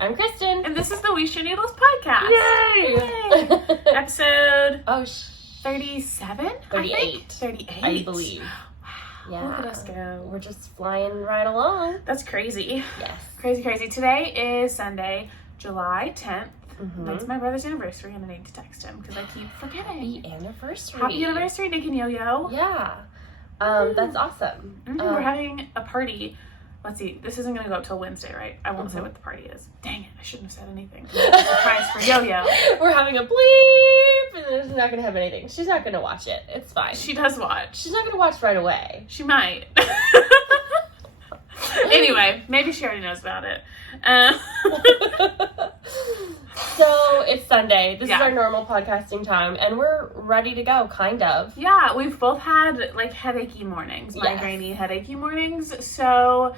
I'm Christen. And this is the We Should Needles podcast. Yay! Episode 37? 38. 38? I believe. Wow. Yeah. Look at us go. We're just flying right along. That's crazy. Yes. Crazy. Today is Sunday, July 10th. Mm-hmm. That's my brother's anniversary, and I need to text him because I keep forgetting. Happy anniversary. Happy anniversary, Nick and Yo-Yo. Yeah. That's awesome. We're having a party. Let's see, this isn't going to go up till Wednesday, right? I won't say what the party is. Dang it, I shouldn't have said anything. Surprise for Yo-Yo. We're having a bleep, and then she's not going to have anything. She's not going to watch it. It's fine. She does watch. She's not going to watch right away. She might. Anyway, maybe she already knows about it. So, it's Sunday. This is Yeah. our normal podcasting time, and we're ready to go, kind of. Yeah, we've both had, like, headachy mornings. Yes. Migraine-y, headachy mornings. So,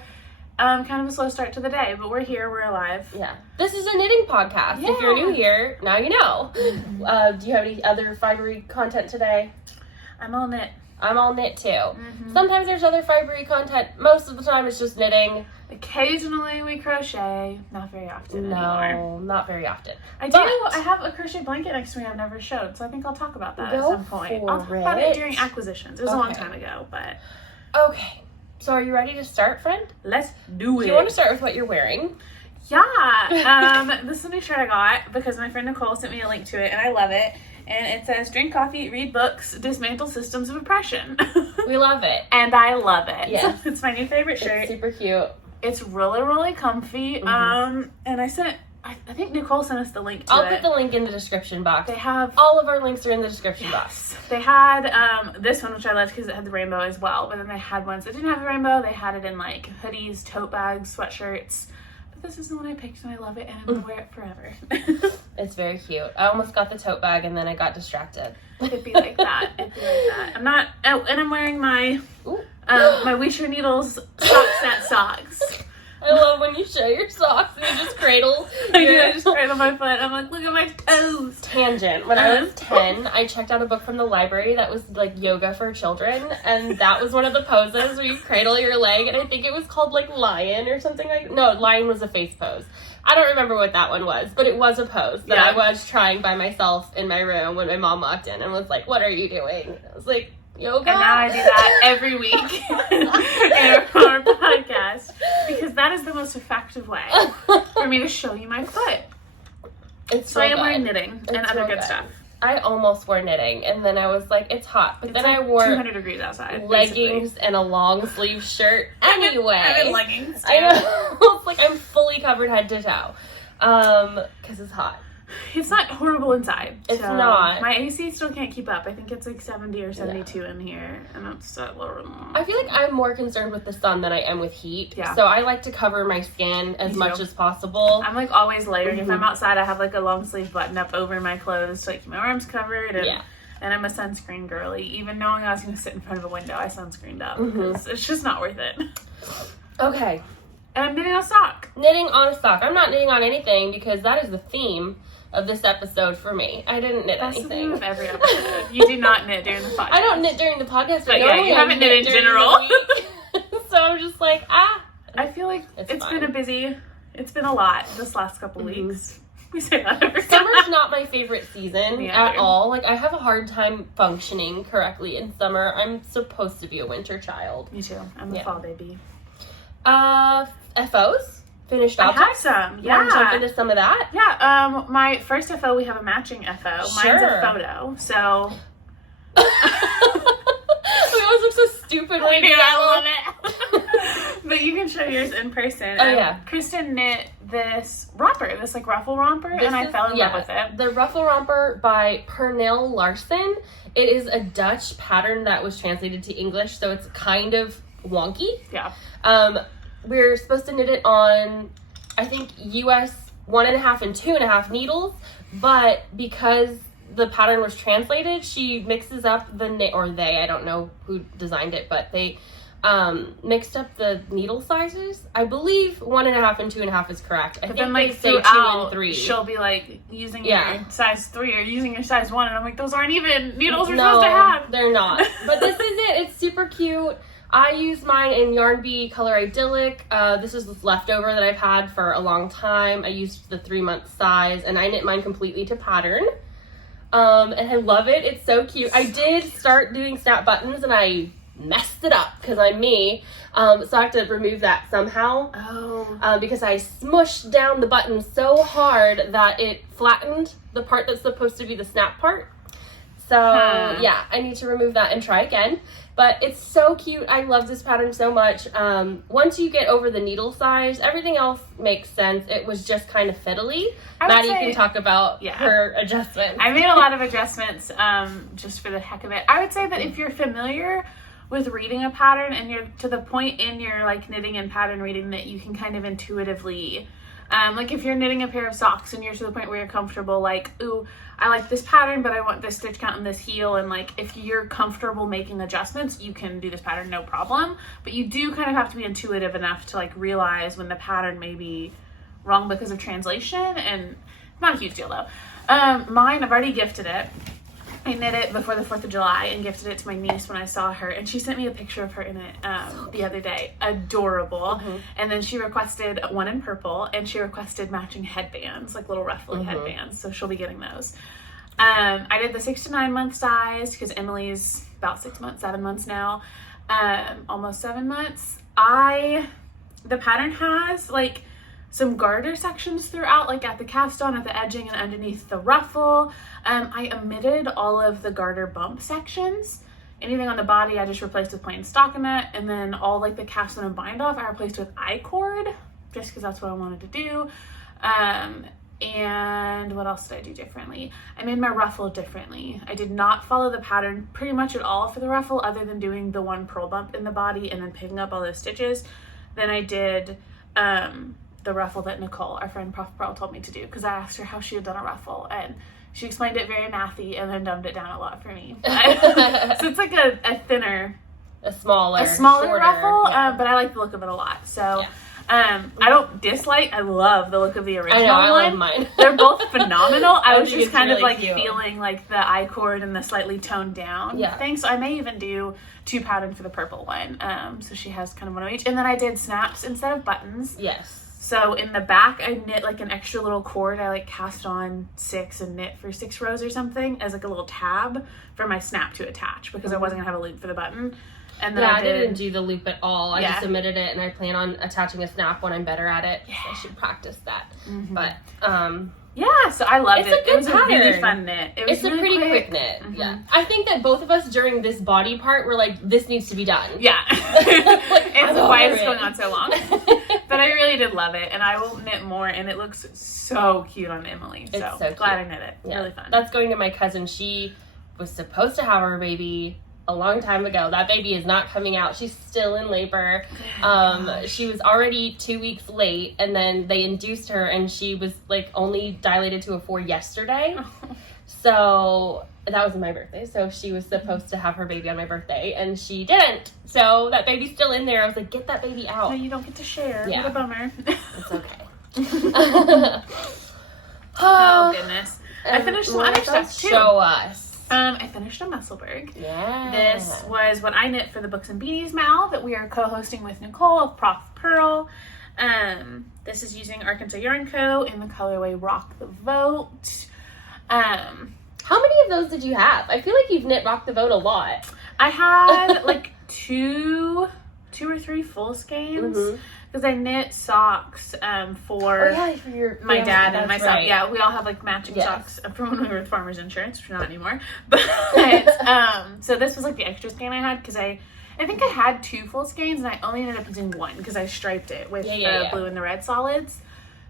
kind of a slow start to the day, but we're here. We're alive. Yeah. This is a knitting podcast. Yeah. If you're new here, now you know. Do you have any other fibery content today? I'm all knit. I'm all knit too. Sometimes there's other fibery content. Most of the time it's just knitting. Occasionally we crochet. Not very often anymore. No, not very often. I But- do. I have a crochet blanket next to me I've never showed, so I think I'll talk about that at Go some point. for I'll talk about it it. during acquisitions. It was a long Okay. time ago, but Okay. So are you ready to start, friend? let's do it. Do you want to start with what you're wearing? Yeah. This is a new shirt I got because my friend Nicole sent me a link to it, and I love it. And it says, drink coffee, read books, dismantle systems of oppression. We love it. And I love it. Yes. It's my new favorite shirt. It's super cute. It's really comfy. And I think Nicole sent us the link to I'll it. put the link in the description box. They have, All of our links are in the description box. they had this one, which I loved because it had the rainbow as well. But then they had ones that didn't have the rainbow. They had it in like hoodies, tote bags, sweatshirts. But this is the one I picked, and I love it, and I'm going to wear it forever. It's very cute. I almost got the tote bag and then I got distracted. It'd be like that. I'm not. Oh, and I'm wearing my Ooh. my We Should Needles sock set socks. I love when you show your socks and you just cradle. I do. I just right on my foot. I'm like, look at my toes. Tangent. When I was 10, I checked out a book from the library that was like yoga for children, and that was one of the poses where you cradle your leg, and I think it was called like lion or something like. No, lion was a face pose. I don't remember what that one was, but it was a pose that I was trying by myself in my room when my mom walked in and was like, "What are you doing?" I was like, "Yoga." And now I do that every week in our podcast because that is the most effective way for me to show you my foot. It's So I am wearing knitting and other good stuff. I almost wore knitting, and then I was like, it's hot. But then like I wore 200 degrees outside. leggings and a long sleeve shirt anyway. I'm in leggings too. I know. It's like I'm fully covered head to toe. Because it's hot. It's not horrible inside. It's so not. My AC still can't keep up. I think it's like 70 or 72 in here. And it's a little... I feel like I'm more concerned with the sun than I am with heat. Yeah. So I like to cover my skin as Me much too. as possible. I'm like always layering. If I'm outside, I have like a long sleeve button up over my clothes to like keep my arms covered. And, and I'm a sunscreen girly. Even knowing I was going to sit in front of a window, I sunscreened up because it's just not worth it. Okay. And I'm knitting a sock. Knitting on a sock. I'm not knitting on anything because that is the theme of this episode for me. I didn't knit That's the anything. theme of every episode. You do not knit during the podcast. I don't knit during the podcast, But yeah, normally you I haven't knit in during general. the week. So I'm just like, I feel like it's fine. it's been a lot this last couple weeks. We say that every time. Summer's not my favorite season Me at either. all. Like, I have a hard time functioning correctly in summer. I'm supposed to be a winter child. Me too. I'm a fall baby. FOs? Finished I objects? have some. You wanna Yeah. jump into some of that? Yeah. My first FO, we have a matching FO. Mine's Sure. a photo. So. We always look so stupid when we do that. I love it. But you can show yours in person. Oh, yeah. Kristen knit this romper, this like ruffle romper, and I fell in love with it. The Ruffle Romper by Pernille Larsen. It is a Dutch pattern that was translated to English, so it's kind of wonky. Yeah. We're supposed to knit it on, I think, US 1.5 and 2.5 needles, but because the pattern was translated, she mixes up I don't know who designed it, but they mixed up the needle sizes. I believe 1.5 and 2.5 is correct. I But think then, like, they say 2 throughout, and 3. she'll be like using your size 3 or using your size 1, and I'm like, those aren't even needles we're No, supposed to have. they're not. But this is it. It's super cute. I used mine in Yarn Bee Color Idyllic. This is this leftover that I've had for a long time. I used the 3-month size, and I knit mine completely to pattern. And I love it. It's so cute. I did start doing snap buttons, and I messed it up because I'm me. So I have to remove that somehow. Because I smushed down the button so hard that it flattened the part that's supposed to be the snap part. So yeah, I need to remove that and try again. But it's so cute. I love this pattern so much. Once you get over the needle size, everything else makes sense. It was just kind of fiddly. Maddie can talk about her adjustments. I made a lot of adjustments just for the heck of it. I would say that if you're familiar with reading a pattern and you're to the point in your like knitting and pattern reading that you can kind of intuitively like if you're knitting a pair of socks and you're to the point where you're comfortable, like, ooh, I like this pattern, but I want this stitch count and this heel, and like if you're comfortable making adjustments, you can do this pattern no problem. But you do kind of have to be intuitive enough to like realize when the pattern may be wrong because of translation, and not a huge deal though. Mine, I've already gifted it. I knit it before the 4th of July and gifted it to my niece when I saw her, and she sent me a picture of her in it the other day. Adorable. And then she requested one in purple, and she requested matching headbands, like little Ruffle headbands, so she'll be getting those. I did the 6 to 9 month size because Emily's about 7 months now, almost 7 months. The pattern has like some garter sections throughout, like at the capstone, at the edging, and underneath the ruffle. I omitted all of the garter bump sections. Anything on the body I just replaced with plain stockinette, and then all like the capstone and bind off I replaced with I-cord, just because that's what I wanted to do. And what else did I do differently? I made my ruffle differently. I did not follow the pattern pretty much at all for the ruffle, other than doing the one purl bump in the body and then picking up all those stitches. Then I did the ruffle that Nicole, our friend Prof, told me to do, because I asked her how she had done a ruffle, and she explained it very mathy and then dumbed it down a lot for me. So it's like a thinner, a smaller shorter, ruffle, but I like the look of it a lot. So I don't dislike, I love the look of the original I one. love mine. They're both phenomenal. I was just kind really of like cute. feeling like the I-cord and the slightly toned down thing. So I may even do 2 patterns for the purple one. So she has kind of one of each. And then I did snaps instead of buttons. Yes. So in the back, I knit like an extra little cord. I like cast on 6 and knit for 6 rows or something as like a little tab for my snap to attach, because I wasn't gonna have a loop for the button. And then I didn't do the loop at all. I just omitted it, and I plan on attaching a snap when I'm better at it. I should practice that. But yeah, so I loved it. A good it was pattern. A really fun knit. It was it's really a pretty quick knit. Yeah, I think that both of us during this body part were like, this needs to be done. Yeah. It's why it's going on so long. But I really did love it, and I will knit more, and it looks so cute on Emily. So, it's so glad I knit it. Really fun. That's going to my cousin. She was supposed to have her baby a long time ago. That baby is not coming out. She's still in labor. She was already 2 weeks late, and then they induced her, and she was like only dilated to a 4 yesterday. So that was my birthday. So she was supposed to have her baby on my birthday, and she didn't. So that baby's still in there. I was like, get that baby out. No, you don't get to share. Yeah. What a bummer. It's okay. Oh goodness. I finished some other stuff too. Show us. I finished a Musselburgh. Yeah. This was what I knit for the Books and Beanies Mal that we are co-hosting with Nicole of Prof Purl. This is using Arkansas Yarn Co. in the colorway Rock the Vote. How many of those did you have? I feel like you've knit Rock the Vote a lot. I had like two or 3 full skeins. Because I knit socks for your my dad and myself. Right. Yeah, we all have like matching socks from when we were with Farmers Insurance, which we're not anymore. But so this was like the extra skein I had, because I think I had 2 full skeins, and I only ended up using 1 because I striped it with the blue and the red solids.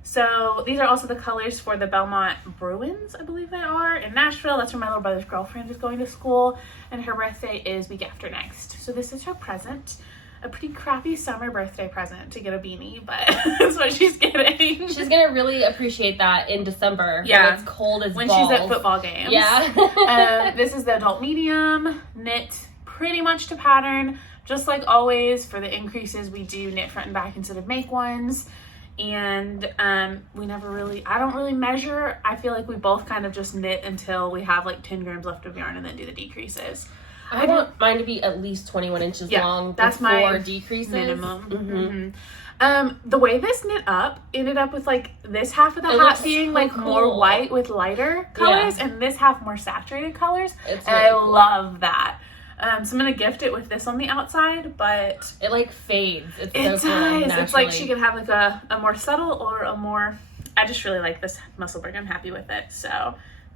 So these are also the colors for the Belmont Bruins, I believe they are, in Nashville. That's where my little brother's girlfriend is going to school, and her birthday is week after next. So this is her present. A pretty crappy summer birthday present to get a beanie, but that's what she's getting. She's gonna really appreciate that in December when it's cold as when balls. She's at football games. Yeah. This is the adult medium, knit pretty much to pattern. Just like always, for the increases, we do knit front and back instead of make ones. And I don't really measure. I feel like we both kind of just knit until we have like 10 grams left of yarn and then do the decreases. I want mine to be at least 21 inches long. That's my decreases. minimum. The way this knit up, ended up with like this half of the hat being so like cool. more white with lighter colors, and this half more saturated colors. It's and really I cool. love that. So I'm gonna gift it with this on the outside, but it like fades. It's it so cool, does. It's naturally. like she can have like a more subtle or a more. I just really like this Musselburgh. I'm happy with it. So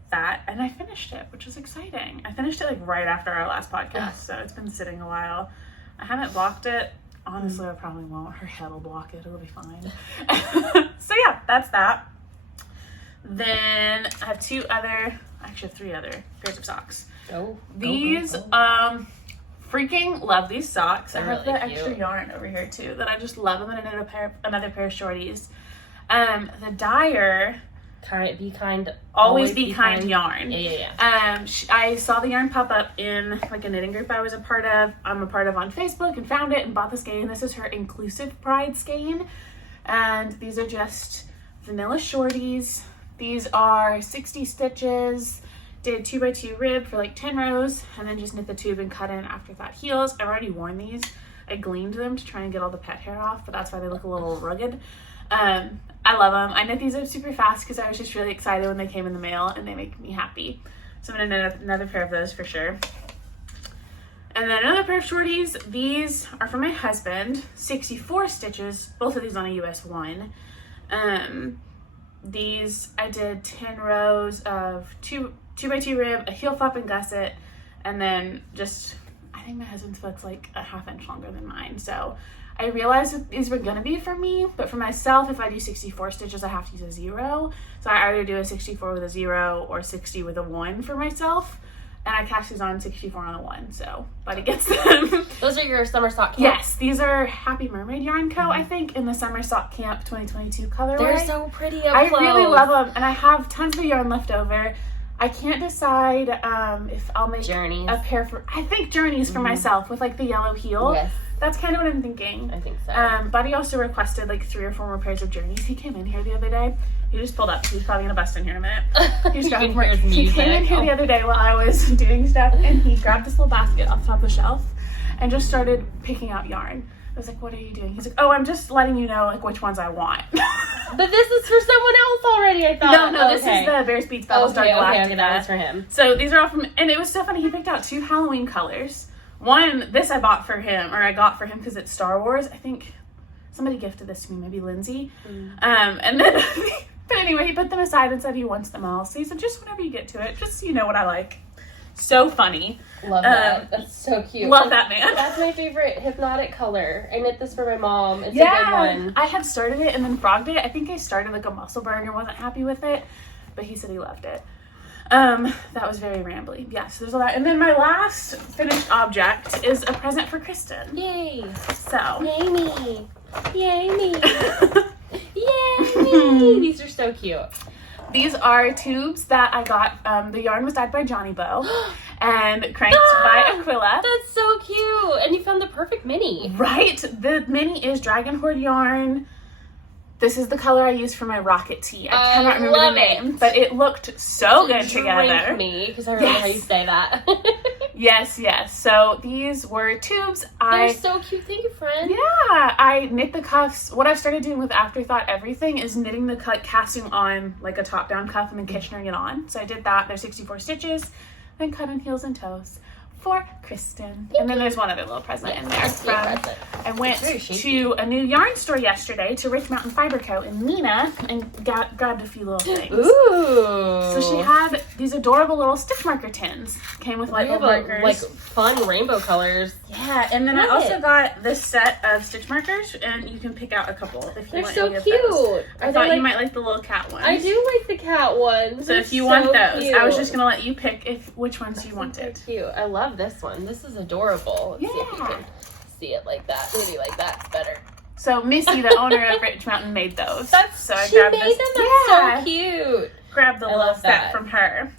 that, and I finished it, which was exciting. I finished it like right after our last podcast, so it's been sitting a while. I haven't blocked it. Honestly, I probably won't. Her head will block it. It'll be fine. So yeah, that's that. Then I have three other pairs of socks. These, freaking love these socks. I have really the extra cute. yarn over here too that I just love them, and another pair of shorties. The dyer, Be kind. always be kind yarn. Yeah. I saw the yarn pop up in like a knitting group I'm a part of on Facebook, and found it and bought the skein. This is her Inclusive Pride skein, and these are just vanilla shorties. These are 60 stitches. Did 2x2 rib for like 10 rows, and then just knit the tube and cut in after that heels. I've already worn these. I gleaned them to try and get all the pet hair off, but that's why they look a little rugged. I love them. I knit these up super fast because I was just really excited when they came in the mail, and they make me happy. So I'm gonna knit up another pair of those for sure. And then another pair of shorties. These are for my husband. 64 stitches. Both of these on a US 1. These I did 10 rows of 2x2 rib, a heel flap and gusset, and then just, I think my husband's foot's like a half inch longer than mine. So I realized that these were gonna be for me, but for myself, if I do 64 stitches, I have to use a 0. So I either do a 64 with a 0 or 60 with a 1 for myself. And I cast these on 64 on a 1, so Buddy gets them. Those are your summer sock camp? Yes, these are Happy Mermaid Yarn Co., I think, in the Summer Sock Camp 2022 colorway. They're so pretty up I close. really love them, and I have tons of yarn left over. I can't decide if I'll make Journeys. a pair for, I think Journeys for myself with like the yellow heel. Yes. That's kind of what I'm thinking. I think so. Buddy also requested like 3 or 4 more pairs of Journeys. He came in here the other day. He just pulled up. He's probably gonna bust in here in a minute. He came in here the other day while I was doing stuff, and he grabbed this little basket off the top of the shelf and just started picking out yarn. I was like, "What are you doing?" He's like, "Oh, I'm just letting you know like which ones I want." But this is for someone else already, I thought. No, this is the Bears Beats Battlestar Galactica. Okay, that was for him. So these are all from, and it was so funny. He picked out 2 Halloween colors. One, this I got for him because it's Star Wars. I think somebody gifted this to me, maybe Lindsay. And then, but anyway, he put them aside and said he wants them all. So he said, just whenever you get to it, just so you know what I like. So funny. Love that. That's so cute. Love that, man. That's my favorite hypnotic color. I knit this for my mom. It's a good one. I had started it and then frogged it. I think I started like a Musselburgh and wasn't happy with it, but he said he loved it. That was very rambly. Yeah, so there's a lot. And then my last finished object is a present for Christen. Yay. So. Yay me. Yay me. Yay me. These are so cute. These are tubes that I got. The yarn was dyed by Johnny Bow and cranked by Aquilla. That's so cute. And you found the perfect mini. Right? The mini is Dragon Horde yarn. This is the color I used for my rocket tee. I cannot remember the name, but it looked so good together. Drink me, because I remember how you say that. Yes. So these were tubes. They're so cute. Thank you, friend. Yeah, I knit the cuffs. What I've started doing with Afterthought Everything is knitting the casting on like a top-down cuff and then Kitchener it on. So I did that. There's 64 stitches, then cut on heels and toes for Christen. And then there's one other little present in there. I went to a new yarn store yesterday to Rich Mountain Fiber Co. in Nina and grabbed a few little things. Ooh. So she had these adorable little stitch marker tins. Came with light markers. Like fun rainbow colors. Yeah, and then I also got this set of stitch markers, and you can pick out a couple if you want. They're so cute. I thought you might like the little cat ones. I do like the cat ones. So if you want those, I was just gonna let you pick which ones you wanted. Cute. I love this one. This is adorable. Let's see if you can see it like that. Maybe like that better. So Missy, the owner of Rich Mountain, made those. She made them. That's so cute. Grabbed the little set from her.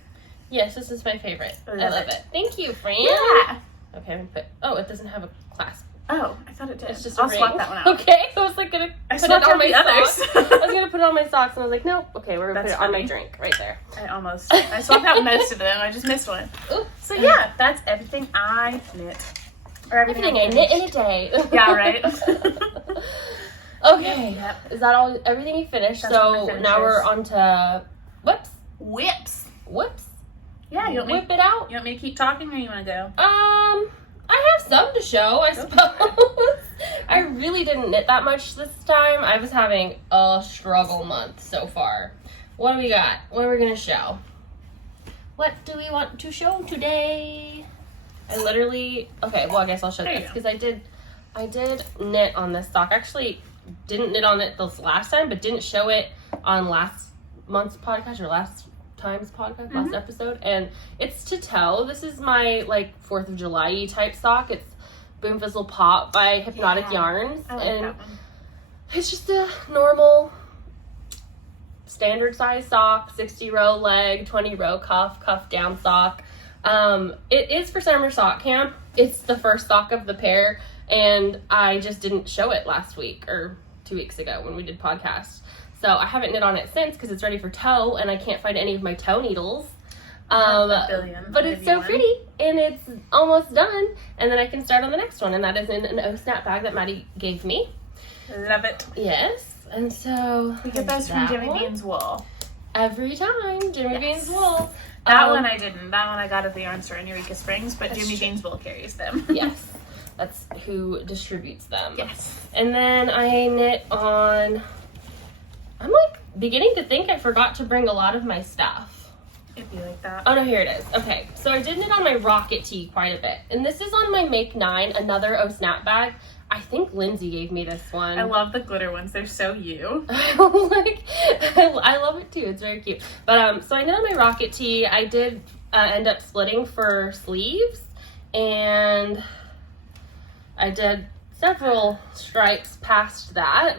Yes, this is my favorite. I love it. Thank you, friend. Yeah. Okay, I'm gonna put. Oh, it doesn't have a clasp. Oh, I thought it did. It's just I'll a ring. swap that one out. Okay, I was like gonna put it on my others. socks. I was gonna put it on my socks, and I was like, nope. Okay, we're gonna put it on my drink right there. I swapped out most of them. I just missed one. Ooh. So yeah, that's everything I knit. Or Everything I knit in a day. Yeah, right. Okay, Yep. is that all? Everything you finished? That's all my So finishes. now we're on to whips. Whips. Yeah, you want Whip it out. You want me to keep talking, or you want to go? I have some to show, I suppose. I really didn't knit that much this time. I was having a struggle month so far. What do we got? What are we gonna show? What do we want to show today? Okay, well I guess I'll show There you this go. because I did knit on this sock. Actually, didn't knit on it this last time, but didn't show it on last month's podcast or last time's podcast, last episode. And it's to tell. This is my like 4th of July type sock. It's Boom Fizzle Pop by Hypnotic Yarns. I like And that one. it's just a normal standard size sock, 60 row leg, 20 row cuff down sock. It is for summer sock camp. It's the first sock of the pair, and I just didn't show it last week or 2 weeks ago when we did podcasts. So I haven't knit on it since because it's ready for toe, and I can't find any of my toe needles. But it's so pretty, and it's almost done, and then I can start on the next one, and that is in an O-Snap bag that Maddie gave me. Love it. Yes, and so We get those from that Jimmy one. Bean's Wool. Every time, Jimmy Bean's Wool. That one I didn't. That one I got at the yarn store in Eureka Springs, but That's Jimmy true. Bean's Wool carries them. Yes, that's who distributes them. Yes. And then I knit on, I'm like beginning to think I forgot to bring a lot of my stuff. It'd be like that. Oh no, here it is. Okay, so I did knit on my Rocket Tee quite a bit. And this is on my Make 9, another O-Snap bag. I think Lindsay gave me this one. I love the glitter ones. They're so you. I love it too. It's very cute. But so I knit on my Rocket Tee. I did end up splitting for sleeves, and I did several stripes past that.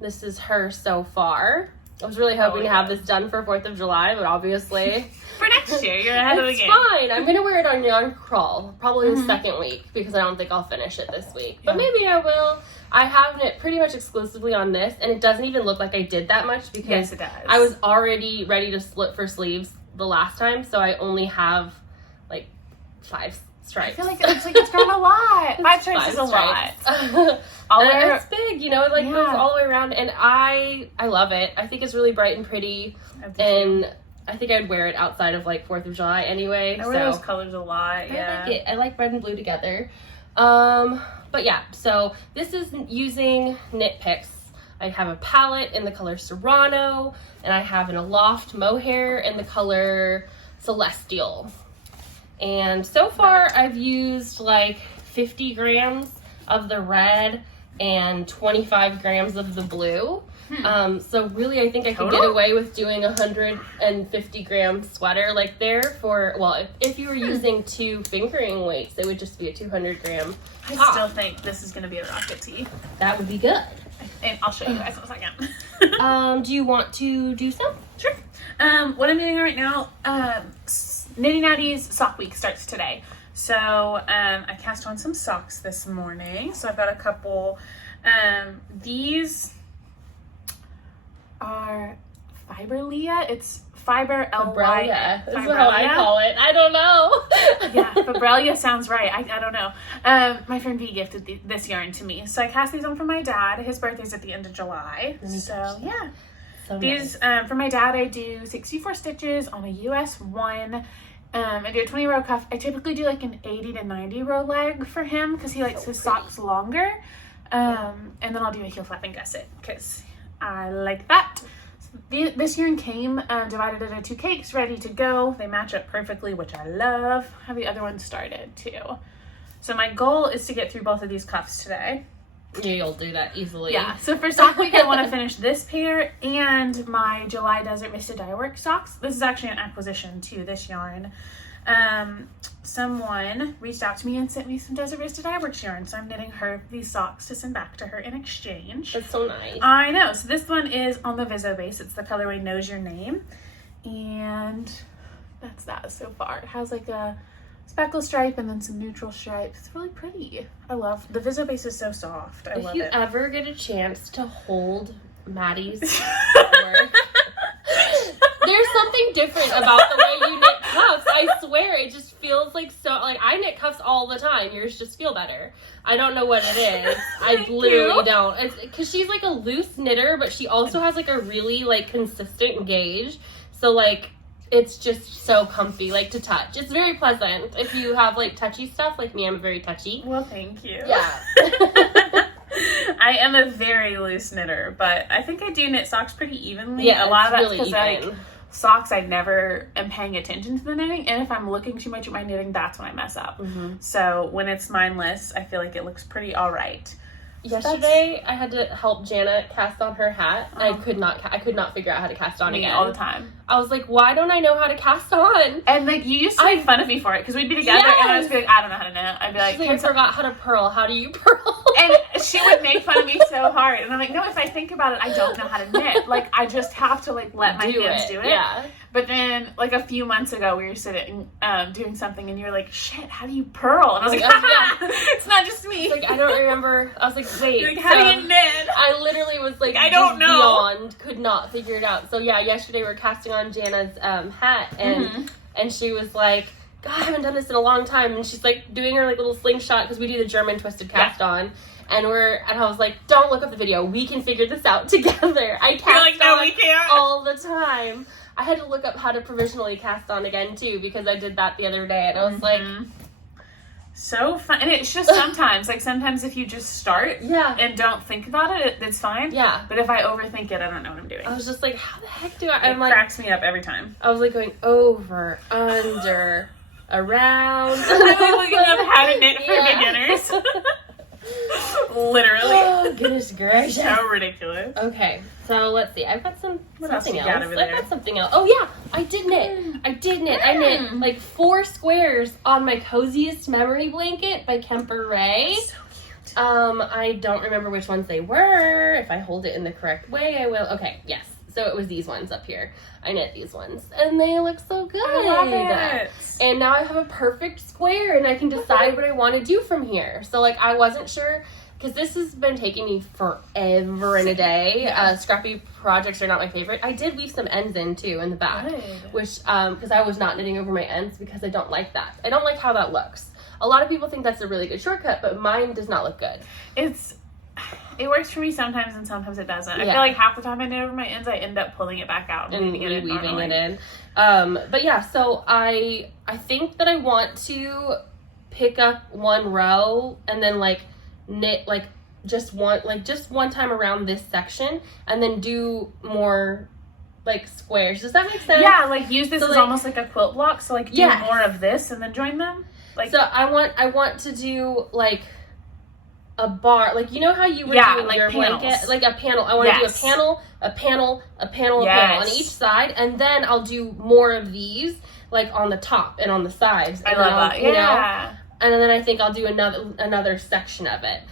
This is her so far. I was really hoping to have this done for 4th of July, but obviously For next year, you're ahead of the it's game. fine. I'm gonna wear it on yarn crawl probably the second week because I don't think I'll finish it this week. But maybe I will. I have knit pretty much exclusively on this, and it doesn't even look like I did that much because Yes, it does. I was already ready to split for sleeves the last time, so I only have like 5 stripes. I feel like it looks like it's grown a lot. 5 stripes is a lot. I'll And wear it's big, you know, it like goes all the way around, and I love it. I think it's really bright and pretty, and I think I'd wear it outside of like 4th of July anyway. I wear those colors a lot. Yeah. I like it. I like red and blue together. But yeah, so this is using knit picks. I have a palette in the color Serrano, and I have an Aloft mohair in the color Celestial. And so far I've used like 50 grams of the red and 25 grams of the blue. So really I think I could get away with doing 150 gram sweater like there for, well, if you were using 2 fingering weights, it would just be a 200 gram I top. still think this is going to be a Rocket Tee. That would be good. And I'll show you guys in a second. Do you want to do some? Sure. What I'm doing right now, Knitting Natty's Sock Week starts today. So I cast on some socks this morning. So I've got a couple. These are Fibrelya. It's Fibrelya. Fibrelya. This is how I call it. I don't know. Yeah, Fibrelya sounds right. I don't know. My friend V gifted this yarn to me. So I cast these on for my dad. His birthday's at the end of July. So yeah. So These, for my dad, I do 64 stitches on a US 1. I do a 20 row cuff. I typically do like an 80 to 90 row leg for him because he likes his socks longer. And then I'll do a heel flap and gusset because I like that. This yarn came divided into 2 cakes, ready to go. They match up perfectly, which I love. Have the other one started too. So my goal is to get through both of these cuffs today. Yeah, you'll do that easily. Yeah, so for Sock Week, I want to finish this pair and my July Desert Vista Dye Work socks. This is actually an acquisition to this yarn. Someone reached out to me and sent me some Desert Vista Dye Works yarn, so I'm knitting her these socks to send back to her in exchange. That's so nice. I know. So this one is on the Vizzo base. It's the colorway Knows Your Name. And that's that so far. It has like a speckle stripe and then some neutral stripes. It's really pretty. I love the Visa base is so soft. I love it. If you ever get a chance to hold Maddie's work, there's something different about the way you knit cuffs. I swear, it just feels like so. Like I knit cuffs all the time. Yours just feel better. I don't know what it is. I literally don't. It's because she's like a loose knitter, but she also has like a really like consistent gauge. So like it's just so comfy, like to touch. It's very pleasant if you have like touchy stuff. Like me, I'm very touchy. Well, thank you. Yeah. I am a very loose knitter, but I think I do knit socks pretty evenly. Yeah, a lot of that's really because like socks, I never am paying attention to the knitting, and if I'm looking too much at my knitting, that's when I mess up. So when it's mindless, I feel like it looks pretty all right. Yesterday, I had to help Janet cast on her hat, and I could not figure out how to cast on again. All the time. I was like, why don't I know how to cast on? And like you used to make fun of me for it because we'd be together and I was like, I don't know how to knit. I'd be like, I forgot how to purl. How do you purl? And she would make fun of me so hard, and I'm like, no, if I think about it, I don't know how to knit. Like I just have to like let my hands do it. Yeah. But then, like a few months ago, we were sitting doing something, and you were like, "Shit, how do you purl?" And I was like, "It's not just me." Like I don't remember. I was like, "Wait, like, how do you knit?" I literally was like, I don't know. Could not figure it out. So yeah, yesterday we were casting on Jana's hat, and she was like, "God, I haven't done this in a long time." And she's like doing her like little slingshot because we do the German twisted cast on. And I was like, don't look up the video. We can figure this out together. I cast on we can't. all the time. I had to look up how to provisionally cast on again, too, because I did that the other day. And I was like... So fun. And it's just sometimes, like sometimes if you just start and don't think about it, it's fine. Yeah. But if I overthink it, I don't know what I'm doing. I was just like, how the heck do I... It cracks me up every time. I was like going over, under, around. I'm like looking up how to knit for beginners. Literally. Oh, goodness gracious. So ridiculous. Okay, so let's see. I've got something else. I've got something else. Oh yeah, I did knit. I knit like 4 squares on my Coziest memory blanket by Kemper Wray. So cute. I don't remember which ones they were. If I hold it in the correct way, I will. Okay, yes. So it was these ones up here. I knit these ones, and they look so good. I love it. And now I have a perfect square, and I can decide what I want to do from here. So, like, I wasn't sure, because this has been taking me forever and a day. Scrappy projects are not my favorite. I did weave some ends in, too, in the back, which, because I was not knitting over my ends, because I don't like that. I don't like how that looks. A lot of people think that's a really good shortcut, but mine does not look good. It works for me sometimes and sometimes it doesn't. I feel like half the time I knit over my ends, I end up pulling it back out and weaving it in. But yeah, so I think that I want to pick up one row and then like knit like just one time around this section and then do more like squares. Does that make sense? Yeah, like use this as almost like a quilt block. So like do more of this and then join them. Like so I want to do like a bar, like you know how you would do like your panels. blanket, like a panel. I want to do a panel on each side, and then I'll do more of these like on the top and on the sides. I love that. You know? And then I think I'll do another section of it.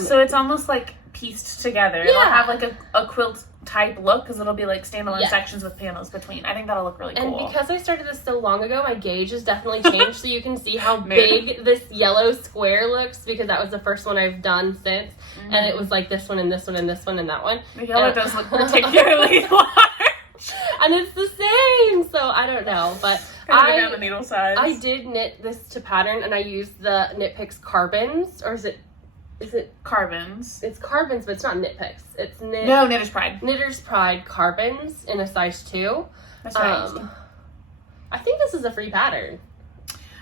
So it's almost like pieced together. It'll have like a quilt type look because it'll be like standalone sections with panels between. I think that'll look really cool. And because I started this so long ago, my gauge has definitely changed, so you can see how big this yellow square looks because that was the first one I've done since, and it was like this one and this one and this one and that one. The yellow does look particularly large, and it's the same. So I don't know, but down the needle size. I did knit this to pattern, and I used the Knit Picks Carbons, or is it Carbons? It's Carbons, but it's not Knit Picks. It's Knitter's Pride. Knitter's Pride Carbons in a size 2. That's right. I think this is a free pattern.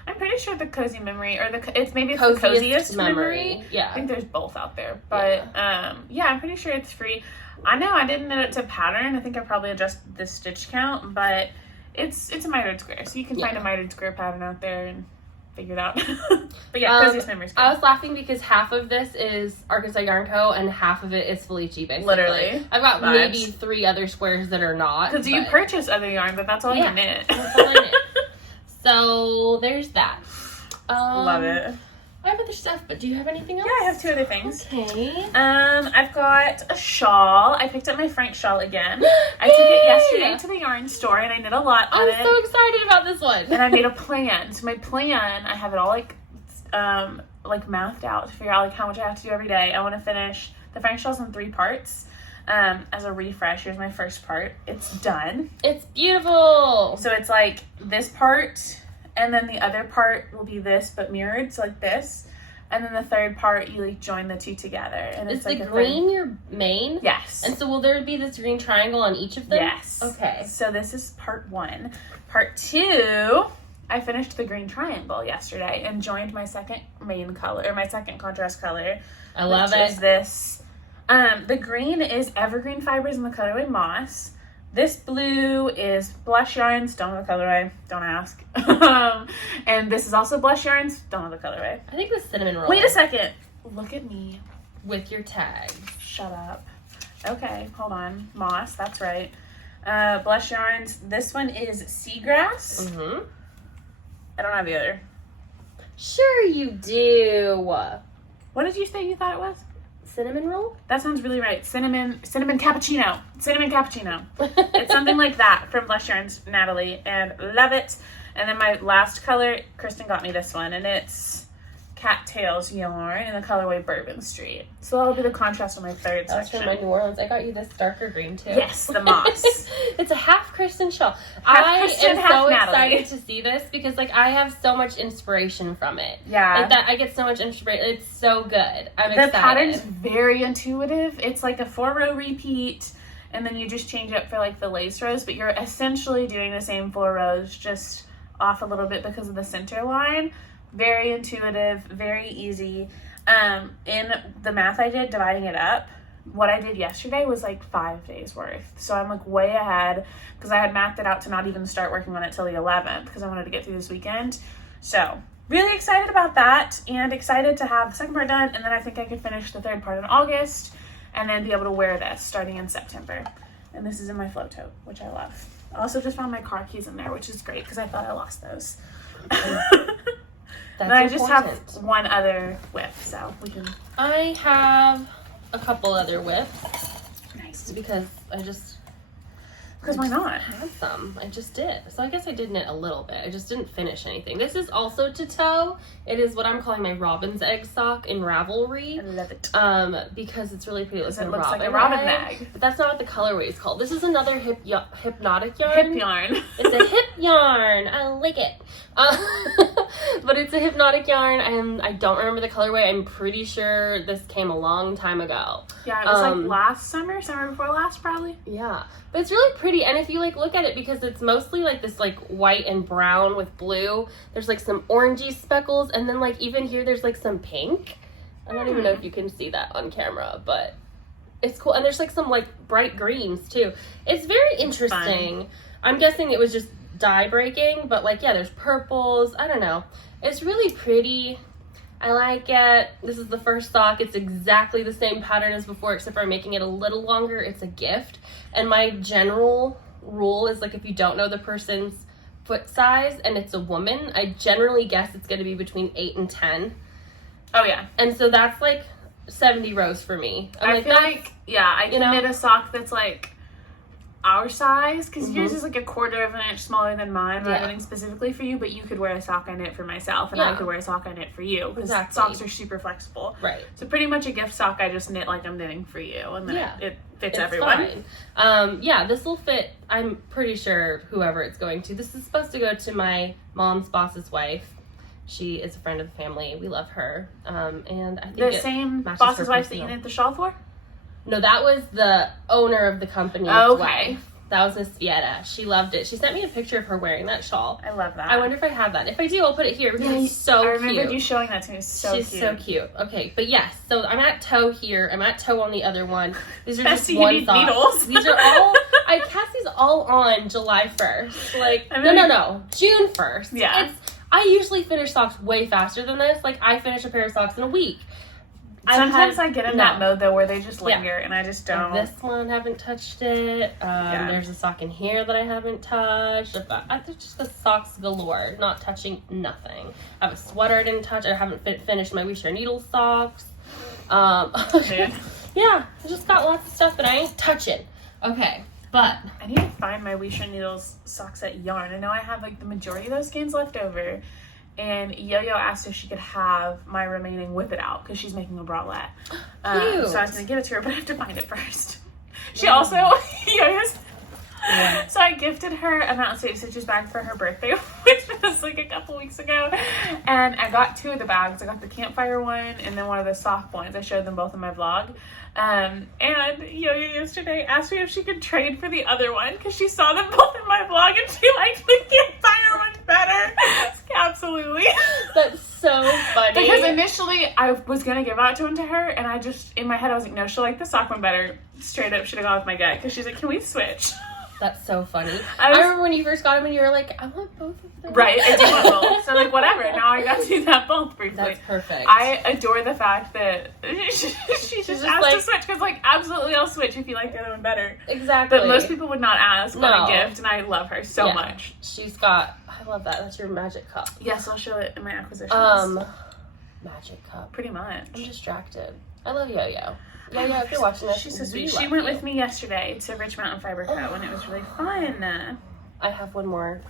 I'm pretty sure the Cozy Memory, or it's the Coziest Memory. Yeah. I think there's both out there. But, I'm pretty sure it's free. I know I didn't knit it to pattern. I think I probably adjusted the stitch count, but it's a mitered square. So you can find a mitered square pattern out there and figure it out. But yeah, Coziest Memory's good. I was laughing because half of this is Arkansas Yarn Co. and half of it is Felici, basically. Literally. I've got maybe 3 other squares that are not. Because you purchase other yarn, but that's all you knit. That's all I knit. So there's that. Love it. I have other stuff, but do you have anything else? Yeah, I have 2 other things. Okay. I've got a shawl. I picked up my Frank shawl again. I took it yesterday to the yarn store and I knit a lot on it. I'm so excited about this one. And I made a plan. So my plan, I have it all like mathed out to figure out like how much I have to do every day. I want to finish the Frank shawls in 3 parts. As a refresh, here's my first part. It's done. It's beautiful. So it's like this part, and then the other part will be this but mirrored, so like this. And then the third part, you like join the 2 together. And is it's like the green your main? Yes. And so will there be this green triangle on each of them? Yes. Okay. So this is part 1. Part 2, I finished the green triangle yesterday and joined my second main color, or my second contrast color. I love which it. Is this. The green is evergreen fibers in the colorway moss. This blue is blush yarns, don't know the colorway, don't ask. And this is also blush yarns, don't know the colorway. I think the cinnamon roll. Wait a second. Look at me. With your tag. Shut up. Okay, hold on. Moss, that's right. Blush yarns. This one is seagrass. Mm-hmm. I don't have the other. Sure you do. What did you say you thought it was? Cinnamon roll? That sounds really right. Cinnamon cappuccino. Cinnamon cappuccino. It's something like that from Blush Yarns, Natalie, and love it. And then my last color, Christen got me this one, and it's Cattails yarn in the colorway Bourbon Street. So that'll be the contrast of my third That's section. from my New Orleans. I got you this darker green too. Yes, the moss. It's a half Christen shawl. Half Christen, I am half so Natalie. excited to see this because like I have so much inspiration from it. Yeah. Like that I get so much inspiration. It's so good. I'm The excited. pattern's very intuitive. It's like a 4-row repeat, and then you just change it for like the lace rows, but you're essentially doing the same 4 rows, just off a little bit because of the center line. Very intuitive, very easy. In the math I did, dividing it up, what I did yesterday was like 5 days worth. So I'm like way ahead because I had mathed it out to not even start working on it till the 11th because I wanted to get through this weekend. So really excited about that and excited to have the second part done. And then I think I could finish the third part in August and then be able to wear this starting in September. And this is in my flow tote, which I love. I also just found my car keys in there, which is great because I thought I lost those. That's But I just have important. one other whip, so we can. I have a couple other whips Nice. because I just Because why not? had some. I just did. So I guess I did knit a little bit. I just didn't finish anything. This is also to toe. It is what I'm calling my robin's egg sock in Ravelry. I love it. Because it's really pretty. Because It it looks like a robin bag. But that's not what the colorway is called. This is another hypnotic yarn. Hip yarn. It's a hip yarn. I like it. But it's a hypnotic yarn, and I don't remember the colorway. I'm pretty sure this came a long time ago. Yeah, it was like last summer before last, probably. Yeah, but it's really pretty, and if you like look at it, because it's mostly like this like white and brown with blue, there's like some orangey speckles, and then like even here there's like some pink. I don't even know if you can see that on camera, but it's cool. And there's like some like bright greens too. It's very interesting. Fun. I'm guessing it was just dye breaking, but like yeah, there's purples. I don't know. It's really pretty. I like it. This is the first sock. It's exactly the same pattern as before, except for I'm making it a little longer. It's a gift. And my general rule is like if you don't know the person's foot size and it's a woman, I generally guess it's going to be between 8 and 10. Oh yeah. And so that's like 70 rows for me. I feel like, yeah, I can knit a sock that's like our size, because yours is like a 1/4 of an inch smaller than mine. I'm not knitting specifically for you, but you could wear a sock I knit for myself, and I could wear a sock I knit for you, because socks are super flexible. Right. So pretty much a gift sock I just knit like I'm knitting for you, and then it fits everyone. Fine. Yeah, this will fit, I'm pretty sure, whoever it's going to. This is supposed to go to my mom's boss's wife. She is a friend of the family. We love her. And I think the same boss's wife that you knit the shawl for? No, that was the owner of the company's wife. That was Miss Fietta. She loved it. She sent me a picture of her wearing that shawl. I love that. I wonder if I have that. If I do, I'll put it here because it's so cute. I remember you showing that to me. It's so She's cute. so cute. Okay, but yes, so I'm at toe here. I'm at toe on the other one. These are just Bessie, one you need sock. needles. These are all, I cast these all on July 1st. Like, no, June 1st. Yeah. I usually finish socks way faster than this. Like, I finish a pair of socks in a week. Sometimes I get in that mode though where they just linger and I just don't. This one, haven't touched it. There's a sock in here that I haven't touched. There's just the socks galore, not touching nothing. I have a sweater I didn't touch. I haven't finished my We Share Needle socks. Yeah, I just got lots of stuff that I ain't touching. Okay, but I need to find my We Share Needles socks at Yarn. I know I have like the majority of those skeins left over. And Yo-Yo asked if she could have my remaining Whip It Out because she's making a bralette. So I was going to give it to her, but I have to find it first. She also, Yo-Yo's. Yeah. So I gifted her a Mountain State Stitches bag for her birthday, which was like a couple weeks ago. And I got 2 of the bags. I got the campfire one and then one of the soft ones. I showed them both in my vlog. And Yo-Yo yesterday asked me if she could trade for the other one because she saw them both in my vlog and she liked the campfire one better. Absolutely. That's so funny. Because initially I was going to give out to one to her and I just, in my head, I was like, no, she'll like the sock one better. Straight up should have gone with my gut because she's like, can we switch? That's so funny. I remember when you first got them and you were like, I want both of them. Right, I do want both. So like, whatever. Now I got to do that both briefly. That's perfect. I adore the fact that she just asked to switch because like, absolutely I'll switch if you like the other one better. Exactly. But most people would not ask on a gift and I love her so much. She's got, I love that. That's your magic cup. Yes, I'll show it in my acquisitions. Magic cup. Pretty much. I'm distracted. I love Yo-Yo. Yeah, if you're watching this, she's so sweet. She went with me yesterday to Rich Mountain Fiber Co. and it was really fun. I have one more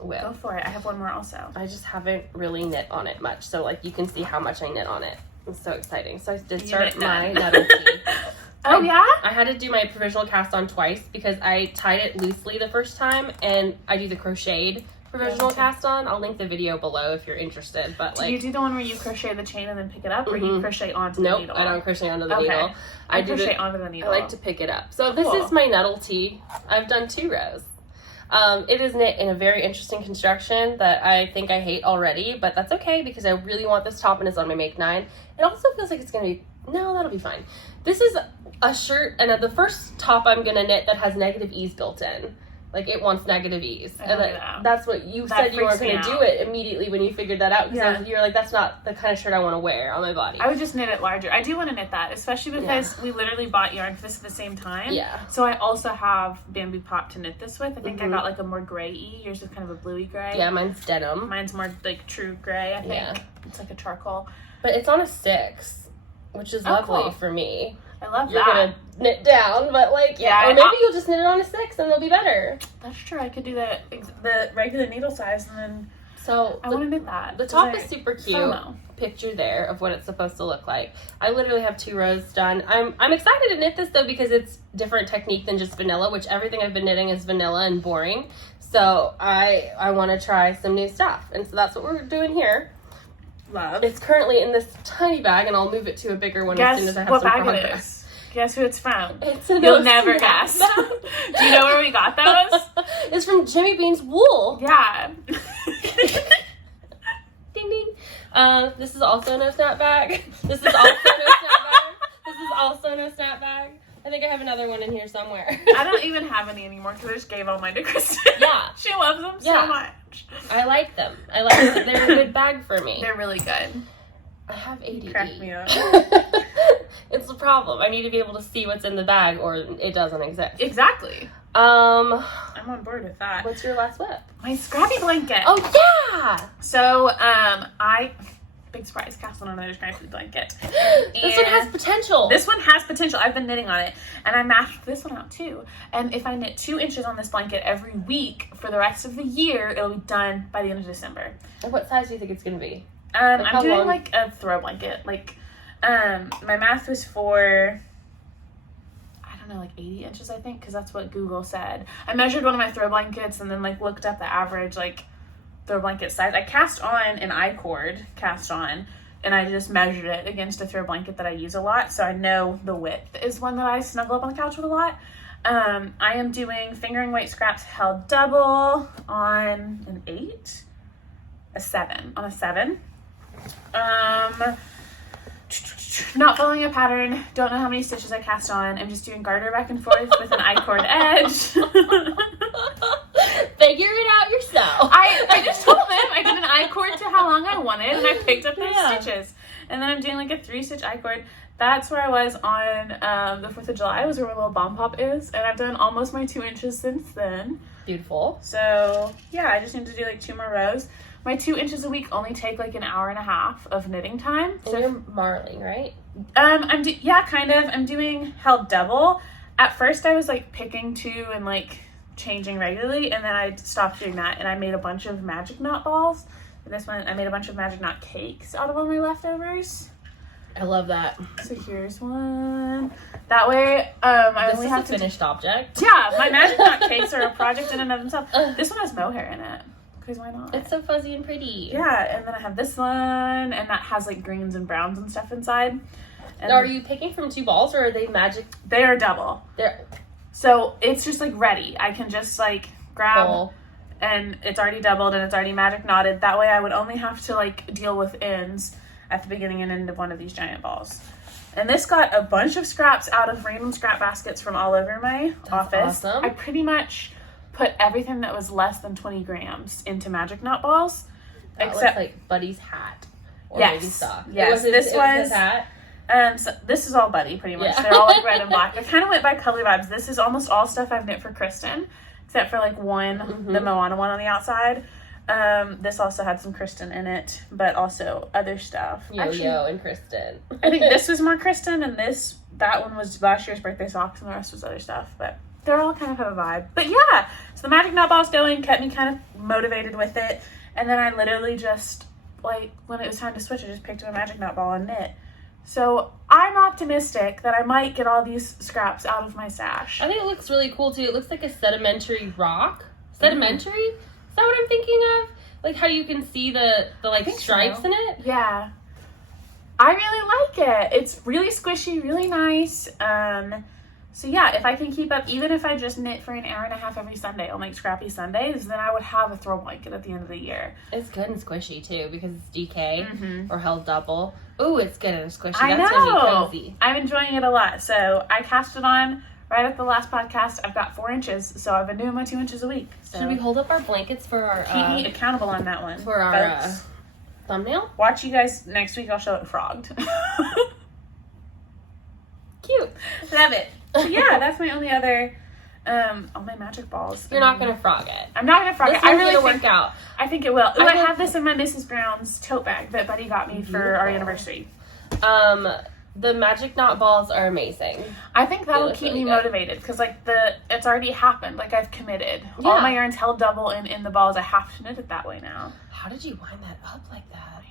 whip. Go for it. I have one more also. I just haven't really knit on it much, so like you can see how much I knit on it. It's so exciting. So I did start my Nettle tea. Oh yeah? I had to do my provisional cast on twice because I tied it loosely the first time, and I do the crocheted provisional cast on. I'll link the video below if you're interested. But like, do you do the one where you crochet the chain and then pick it up, or you crochet onto the needle? Nope, I don't crochet onto the needle. I crochet onto the needle. I like to pick it up. So this is my Nettle tee. I've done 2 rows. It is knit in a very interesting construction that I think I hate already, but that's okay because I really want this top and it's on my make 9. It also feels like it's gonna be, no, that'll be fine. This is a shirt and the first top I'm gonna knit that has negative ease built in. Like, it wants negative ease. And that's what you said you weren't going to do it immediately when you figured that out. Because you were like, that's not the kind of shirt I want to wear on my body. I would just knit it larger. I do want to knit that, especially because we literally bought yarn for this at the same time. Yeah. So I also have bamboo pop to knit this with. I think I got like a more gray-y. Yours is kind of a bluey gray. Yeah, mine's denim. Mine's more like true gray, I think. Yeah. It's like a charcoal. But it's on a 6, which is lovely for me. I love You're gonna knit down, but like, or maybe you'll just knit it on a 6 and it'll be better. That's true. I could do the regular needle size and then. So I want to knit that. The top is super cute. Picture there of what it's supposed to look like. I literally have 2 rows done. I'm excited to knit this though because it's different technique than just vanilla, which everything I've been knitting is vanilla and boring. So I want to try some new stuff, and so that's what we're doing here. Love. It's currently in this tiny bag, and I'll move it to a bigger one as soon as I have some progress. It is. Guess who it's from? You'll never guess. Do you know where we got those? It's from Jimmy Bean's wool. Yeah. Ding ding. This is also no snap bag. This is also no snap bag. This is also no snap bag. I think I have another one in here somewhere. I don't even have any anymore because I just gave all mine to Christen. Yeah. She loves them so much. I like them. They're a good bag for me. They're really good. I have ADD. Crack me up. It's the problem. I need to be able to see what's in the bag or it doesn't exist. Exactly. I'm on board with that. What's your last whip? My Scrappy Blanket. Oh, yeah! So, big surprise, cast on another Scrappy Blanket. This one has potential. This one has potential. I've been knitting on it, and I matched this one out too. And if I knit 2 inches on this blanket every week for the rest of the year, it'll be done by the end of December. And what size do you think it's going to be? I'm doing like a throw blanket. Like, my math was for, I don't know, like 80 inches, I think, because that's what Google said. I measured one of my throw blankets and then like looked up the average like throw blanket size. I cast on an I-cord and I just measured it against a throw blanket that I use a lot, so I know the width is one that I snuggle up on the couch with a lot. I am doing fingering weight scraps held double on an 8, a 7, on a 7. Not following a pattern, don't know how many stitches I cast on. I'm just doing garter back and forth with an I-cord edge. Figure it out yourself. I just told them I did an I-cord to how long I wanted and I picked up those stitches. And then I'm doing like a 3-stitch I-cord. That's where I was on the 4th of July, was where my little bomb pop is. And I've done almost my 2 inches since then. Beautiful. So yeah, I just need to do like 2 more rows. My 2 inches a week only take like an hour and a half of knitting time. And so you're marling, right? Yeah, kind of. I'm doing held double. At first I was like picking 2 and like changing regularly, and then I stopped doing that, and I made a bunch of magic knot balls. This one, I made a bunch of magic knot cakes out of all my leftovers. I love that. So here's one. That way, I only have a finished object. Yeah, my magic knot cakes are a project in and of themselves. This one has mohair in it, because why not? It's so fuzzy and pretty. Yeah, and then I have this one, and that has like greens and browns and stuff inside. And are you picking from 2 balls, or are they magic? They are double. So it's just like ready. I can just like grab. Pull. And it's already doubled and it's already magic knotted. That way I would only have to like deal with ends at the beginning and end of one of these giant balls. And this got a bunch of scraps out of random scrap baskets from all over my office. Awesome. I pretty much put everything that was less than 20 grams into magic knot balls. That looks like Buddy's hat. Or yes. maybe sock. Yes, This was his hat. So this is all Buddy, pretty much. Yeah. They're all like red and black. I kind of went by color vibes. This is almost all stuff I've knit for Christen, except for like one, the Moana one on the outside. This also had some Christen in it, but also other stuff. Yo-Yo and Christen. I think this was more Christen, and that one was last year's birthday socks, and the rest was other stuff. But they're all kind of have a vibe. But yeah, so the magic knot balls going kept me kind of motivated with it, and then I literally just like when it was time to switch, I just picked up a magic knot ball and knit. So I'm optimistic that I might get all these scraps out of my stash. I think it looks really cool too. It looks like a sedimentary rock. Sedimentary? Is that what I'm thinking of? Like how you can see the like stripes in it? Yeah. I really like it. It's really squishy, really nice. So yeah, if I can keep up, even if I just knit for an hour and a half every Sunday on like Scrappy Sundays, then I would have a throw blanket at the end of the year. It's good and squishy too because it's DK or held double. Ooh, it's good and squishy. I That's know. gonna be cozy. I'm enjoying it a lot. So I cast it on right at the last podcast. I've got 4 inches, so I've been doing my 2 inches a week. So Should we hold up our blankets for our keep me accountable on that one. for our thumbnail? Watch you guys next week. I'll show it frogged. Cute. Love it. So yeah, that's my only other all my magic balls. You're not gonna frog it. I'm not gonna frog it. I really work out. I think it will. Ooh, I have this in my Mrs. Brown's tote bag that Buddy got me for our anniversary. The magic knot balls are amazing. I think that'll keep me motivated because like it's already happened. Like I've committed. Yeah. All my yarns held double and in the balls. I have to knit it that way now. How did you wind that up like that?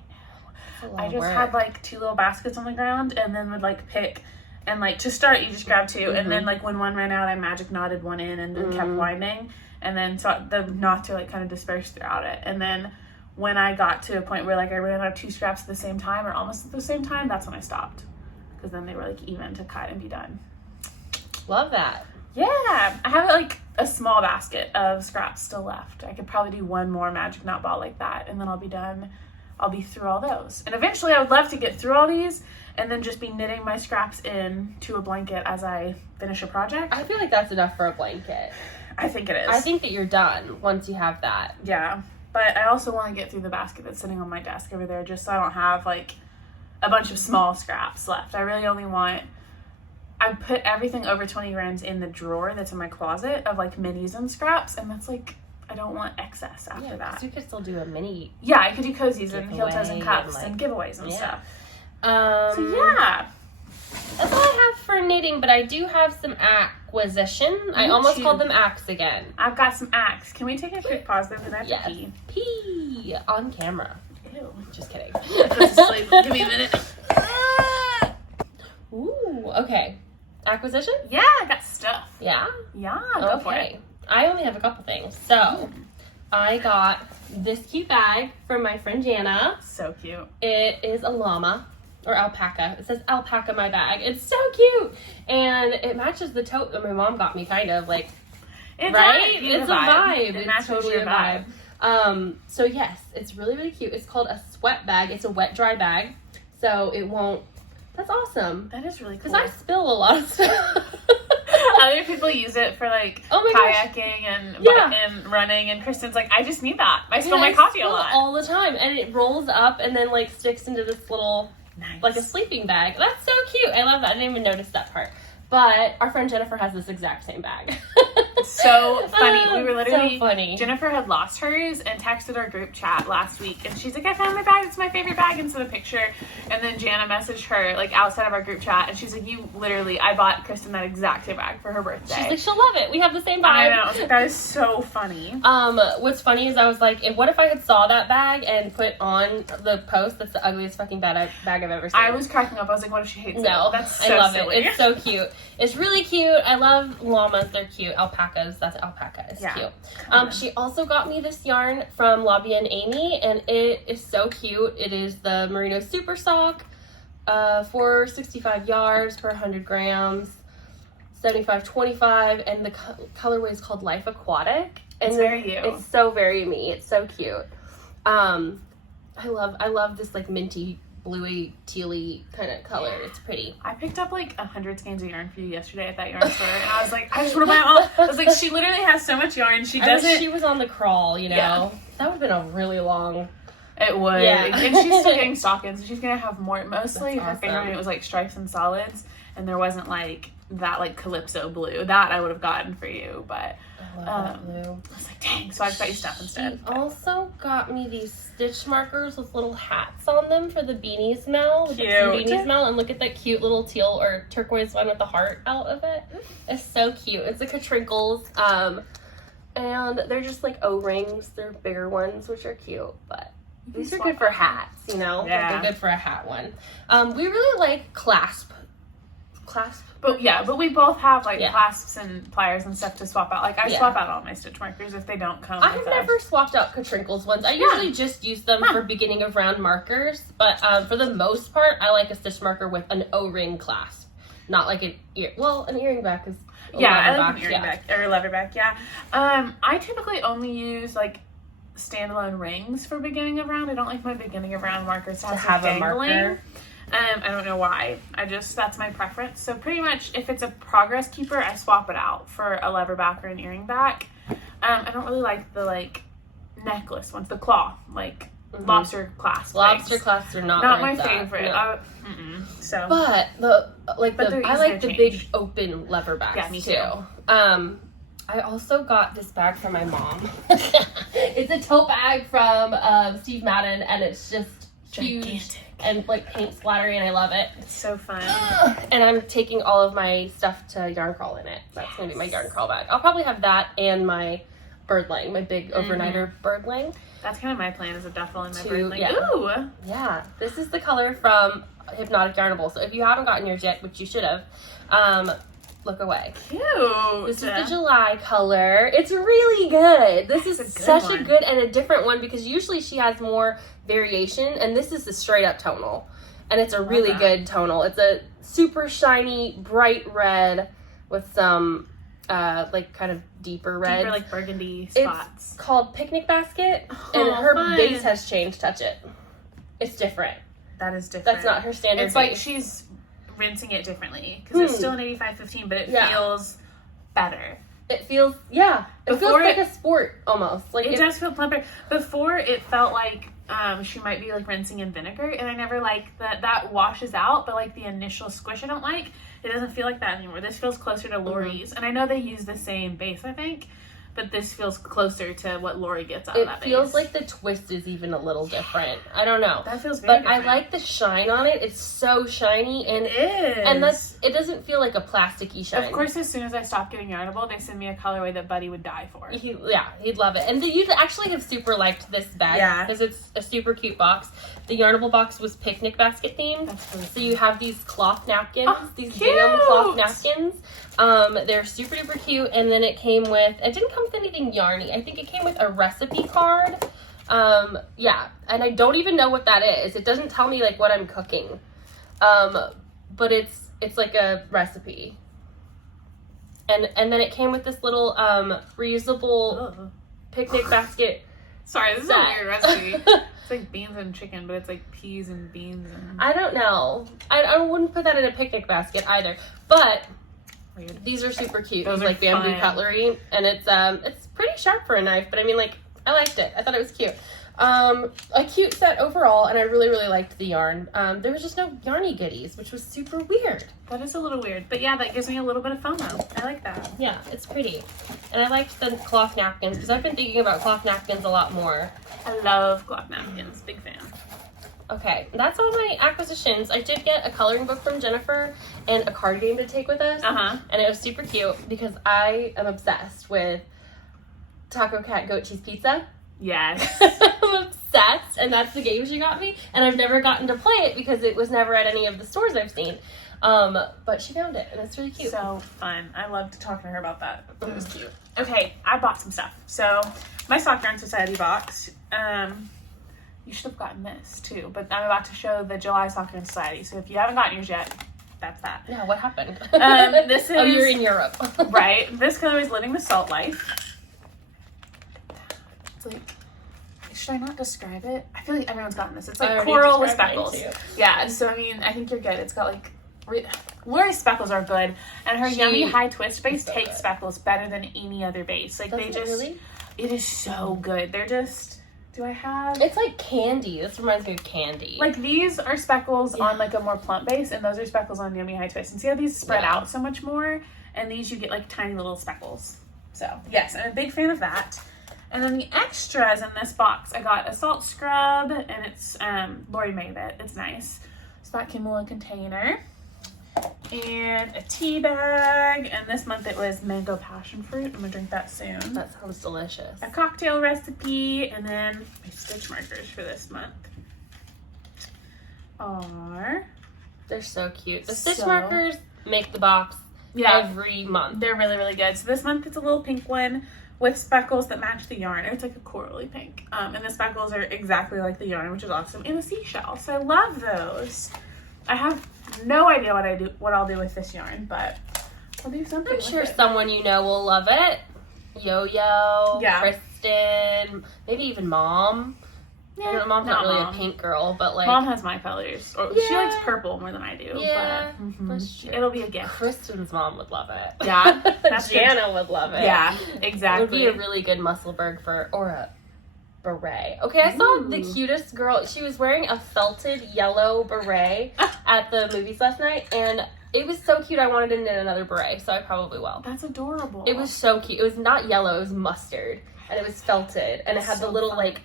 I know. I just had like 2 little baskets on the ground and then would like pick and like to start you just grab 2 and then like when one ran out I magic knotted one in and then kept winding and then so the knots are like kind of dispersed throughout it and then when I got to a point where like I ran out of 2 scraps at the same time or almost at the same time, that's when I stopped because then they were like even to cut and be done. Love that. Yeah, I have like a small basket of scraps still left. I could probably do 1 more magic knot ball like that and then I'll be done. I'll be through all those. And eventually I would love to get through all these and then just be knitting my scraps in to a blanket as I finish a project. I feel like that's enough for a blanket. I think it is. I think that you're done once you have that. Yeah, but I also want to get through the basket that's sitting on my desk over there just so I don't have like a bunch of small scraps left. I really only want... I put everything over 20 grams in the drawer that's in my closet of like minis and scraps and that's like... I don't want excess after that. So you could still do a mini. Yeah, I could do cozies and heel toes and cups and giveaways and stuff. So yeah. That's all I have for knitting, but I do have some acquisition. I almost called them acts again. I've got some acts. Can we take a quick pause though because I have to pee? Pee on camera. Ew. Just kidding. Give me a minute. Ooh, okay. Acquisition? Yeah, I got stuff. Yeah? Yeah, go for it. I only have a couple things. So, I got this cute bag from my friend Jana. So cute. It is a llama or alpaca. It says alpaca my bag. It's so cute. And it matches the tote that my mom got me kind of like, It's It's a vibe. It's totally a vibe. So yes, it's really, really cute. It's called a sweat bag. It's a wet dry bag. So it won't, that's awesome. That is really cool. Because I spill a lot of stuff. Other people use it for like kayaking and running, and Christen's like, I just need that. I spill my coffee a lot all the time, and it rolls up and then like sticks into this little Nice. like a sleeping bag. That's so cute. I love that. I didn't even notice that part. But our friend Jennifer has this exact same bag. So funny. We were literally, so funny. Jennifer had lost hers and texted our group chat last week, and she's like, I found my bag, it's my favorite bag, and sent a picture. And then Jana messaged her like outside of our group chat, and she's like, I bought Christen that exact same bag for her birthday. She's like, she'll love it. We have the same bag. I know. I was like, that is so funny. What's funny is I was like, what if I had saw that bag and put on the post, that's the ugliest fucking bag I've ever seen. I was cracking up. I was like, what if she hates it? No, That's so I love silly. it. It's so cute. It's really cute. I love llamas. They're cute. Alpacas. That's alpaca. It's cute. She also got me this yarn from Lobby and Amy, and it is so cute. It is the Merino Super Sock, 465 yards per 100 grams, 75/25, and the colorway is called Life Aquatic. And it's very you. It's so very me. It's so cute. I love this like minty, bluey, tealy kind of color. It's pretty. I picked up like 100 skeins of yarn for you yesterday at that yarn store, and I was like, I just want to buy all. I was like, she literally has so much yarn. She doesn't. She was on the crawl, you know. Yeah. That would have been a really long. It would. Yeah. And she's still getting stockings, so she's gonna have more. Mostly That's her awesome. favorite, it was like stripes and solids, and there wasn't like that like calypso blue that I would have gotten for you, but I love that blue. I was like, dang, so I just got you stuff instead. She also got me these stitch markers with little hats on them for the beanies mail. Cute. Beanies mail, and look at that cute little teal or turquoise one with the heart out of it. It's so cute. It's like a Trinkles. And they're just like O-rings. They're bigger ones, which are cute, but these are good for hats, you know? Yeah. Like, they're good for a hat one. We really like clasp. But we both have like clasps and pliers and stuff to swap out. Like I swap out all my stitch markers if they don't come. I've never swapped out Katrinkles ones. I usually just use them for beginning of round markers, but for the most part, I like a stitch marker with an O-ring clasp, not like an earring back is. I like an earring back or leather back. Yeah. I typically only use like standalone rings for beginning of round. I don't like my beginning of round markers to have a marker. I don't know why. That's my preference. So pretty much if it's a progress keeper, I swap it out for a leather back or an earring back. I don't really like the like necklace ones, the claw, like lobster clasp. Lobster clasps are not my that. favorite. No. So, but I like the big open leather backs. Yeah, me too. I also got this bag from my mom. It's a tote bag from Steve Madden, and it's just huge. Gigantic. And like paint splattery, and I love it. It's so fun. And I'm taking all of my stuff to yarn crawl in it. That's gonna be my yarn crawl bag. I'll probably have that and my birdling, my big overnighter birdling. That's kind of my plan, is a duffel and my birdling. Yeah. Ooh! Yeah, this is the color from Hypnotic Yarnable. So if you haven't gotten yours yet, which you should have, look away. Cute! This is the July color. It's really good. This is such a good and a different one, because usually she has more variation, and this is the straight up tonal, and it's a really good tonal. It's a super shiny bright red with some like kind of deeper red, like burgundy spots. It's called Picnic Basket, and her base has changed. Touch it. It's different. That is different. That's not her standard It's base. like she's rinsing it differently, because it's still an 85-15, but it feels better. It feels feels like a sport almost. Like it does feel plumper. Before it felt like she might be like rinsing in vinegar, and I never like that washes out, but like the initial squish I don't like. It doesn't feel like that anymore. This feels closer to Lori's, and I know they use the same base, I think, but this feels closer to what Lori gets out of that base. It feels like the twist is even a little different. I don't know. That feels very different. I like the shine on it. It's so shiny, and it is. And it doesn't feel like a plasticky shine. Of course, as soon as I stop getting Yarnable, they send me a colorway that Buddy would die for. He'd love it. And you actually have super liked this bag because it's a super cute box. The Yarnable box was Picnic Basket themed. That's really so you have these cloth napkins, these cute. jam cloth napkins. They're super duper cute, and then it didn't come with anything yarny. I think it came with a recipe card. And I don't even know what that is. It doesn't tell me like what I'm cooking. But it's like a recipe. And then it came with this little reusable picnic basket. Sorry, this is a weird recipe. It's like beans and chicken, but it's like peas and beans and... I don't know. I wouldn't put that in a picnic basket either. But weird. These are super cute. Those are like bamboo cutlery, and it's pretty sharp for a knife. But I mean, like, I liked it. I thought it was cute. A cute set overall, and I really, really liked the yarn. There was just no yarny goodies, which was super weird. That is a little weird, but yeah, that gives me a little bit of FOMO. I like that. Yeah, it's pretty. And I liked the cloth napkins, because I've been thinking about cloth napkins a lot more. I love cloth napkins. Big fan. Okay, that's all my acquisitions. I did get a coloring book from Jennifer and a card game to take with us. And it was super cute, because I am obsessed with Taco Cat Goat Cheese Pizza. Yes. I'm obsessed, and that's the game she got me, and I've never gotten to play it because it was never at any of the stores I've seen. But she found it, and it's really cute. So fun. I loved talking to her about that. It was cute. Okay, I bought some stuff. So my Sock Yarn Society box, you should have gotten this too, but I'm about to show the July Sock Yarn Society. So if you haven't gotten yours yet, that's that. Yeah, what happened? This is... Oh, you're in Europe. Right. This color is Living the Salt Life. It's like, should I not describe it? I feel like everyone's gotten this. It's like coral with speckles. Yeah, so I mean, I think you're good. It's got like, Lori's speckles are good, and her Yummy High Twist base takes speckles better than any other base. Like, they just, really? It is so good. They're just, do I have? It's like candy. This reminds me of candy. Like, these are speckles on like a more plump base, and those are speckles on Yummy High Twist. And see how these spread out so much more? And these you get like tiny little speckles. So, yes, I'm a big fan of that. And then the extras in this box, I got a salt scrub, and it's, Lori made it. It's nice. So that came in a little container. And a tea bag. And this month it was mango passion fruit. I'm gonna drink that soon. That sounds delicious. A cocktail recipe. And then my stitch markers for this month are... They're so cute. The stitch markers make the box every month. They're really, really good. So this month it's a little pink one with speckles that match the yarn. It's like a corally pink. And the speckles are exactly like the yarn, which is awesome. And a seashell. So I love those. I have no idea what I'll do with this yarn, but I'll do something. I'm sure someone you know will love it. Yo-Yo, Christen, maybe even Mom. Yeah, Mom's not really a pink girl, but like... Mom has my colors. Or she likes purple more than I do. Yeah, but, that's true. It'll be a gift. Kristen's mom would love it. Yeah. That's Jana would love it. Yeah, exactly. It would be a really good Musselburgh or a beret. Okay, I saw the cutest girl. She was wearing a felted yellow beret at the movies last night, and it was so cute. I wanted to knit another beret, so I probably will. That's adorable. It was so cute. It was not yellow, it was mustard, and it was felted, and it had the little like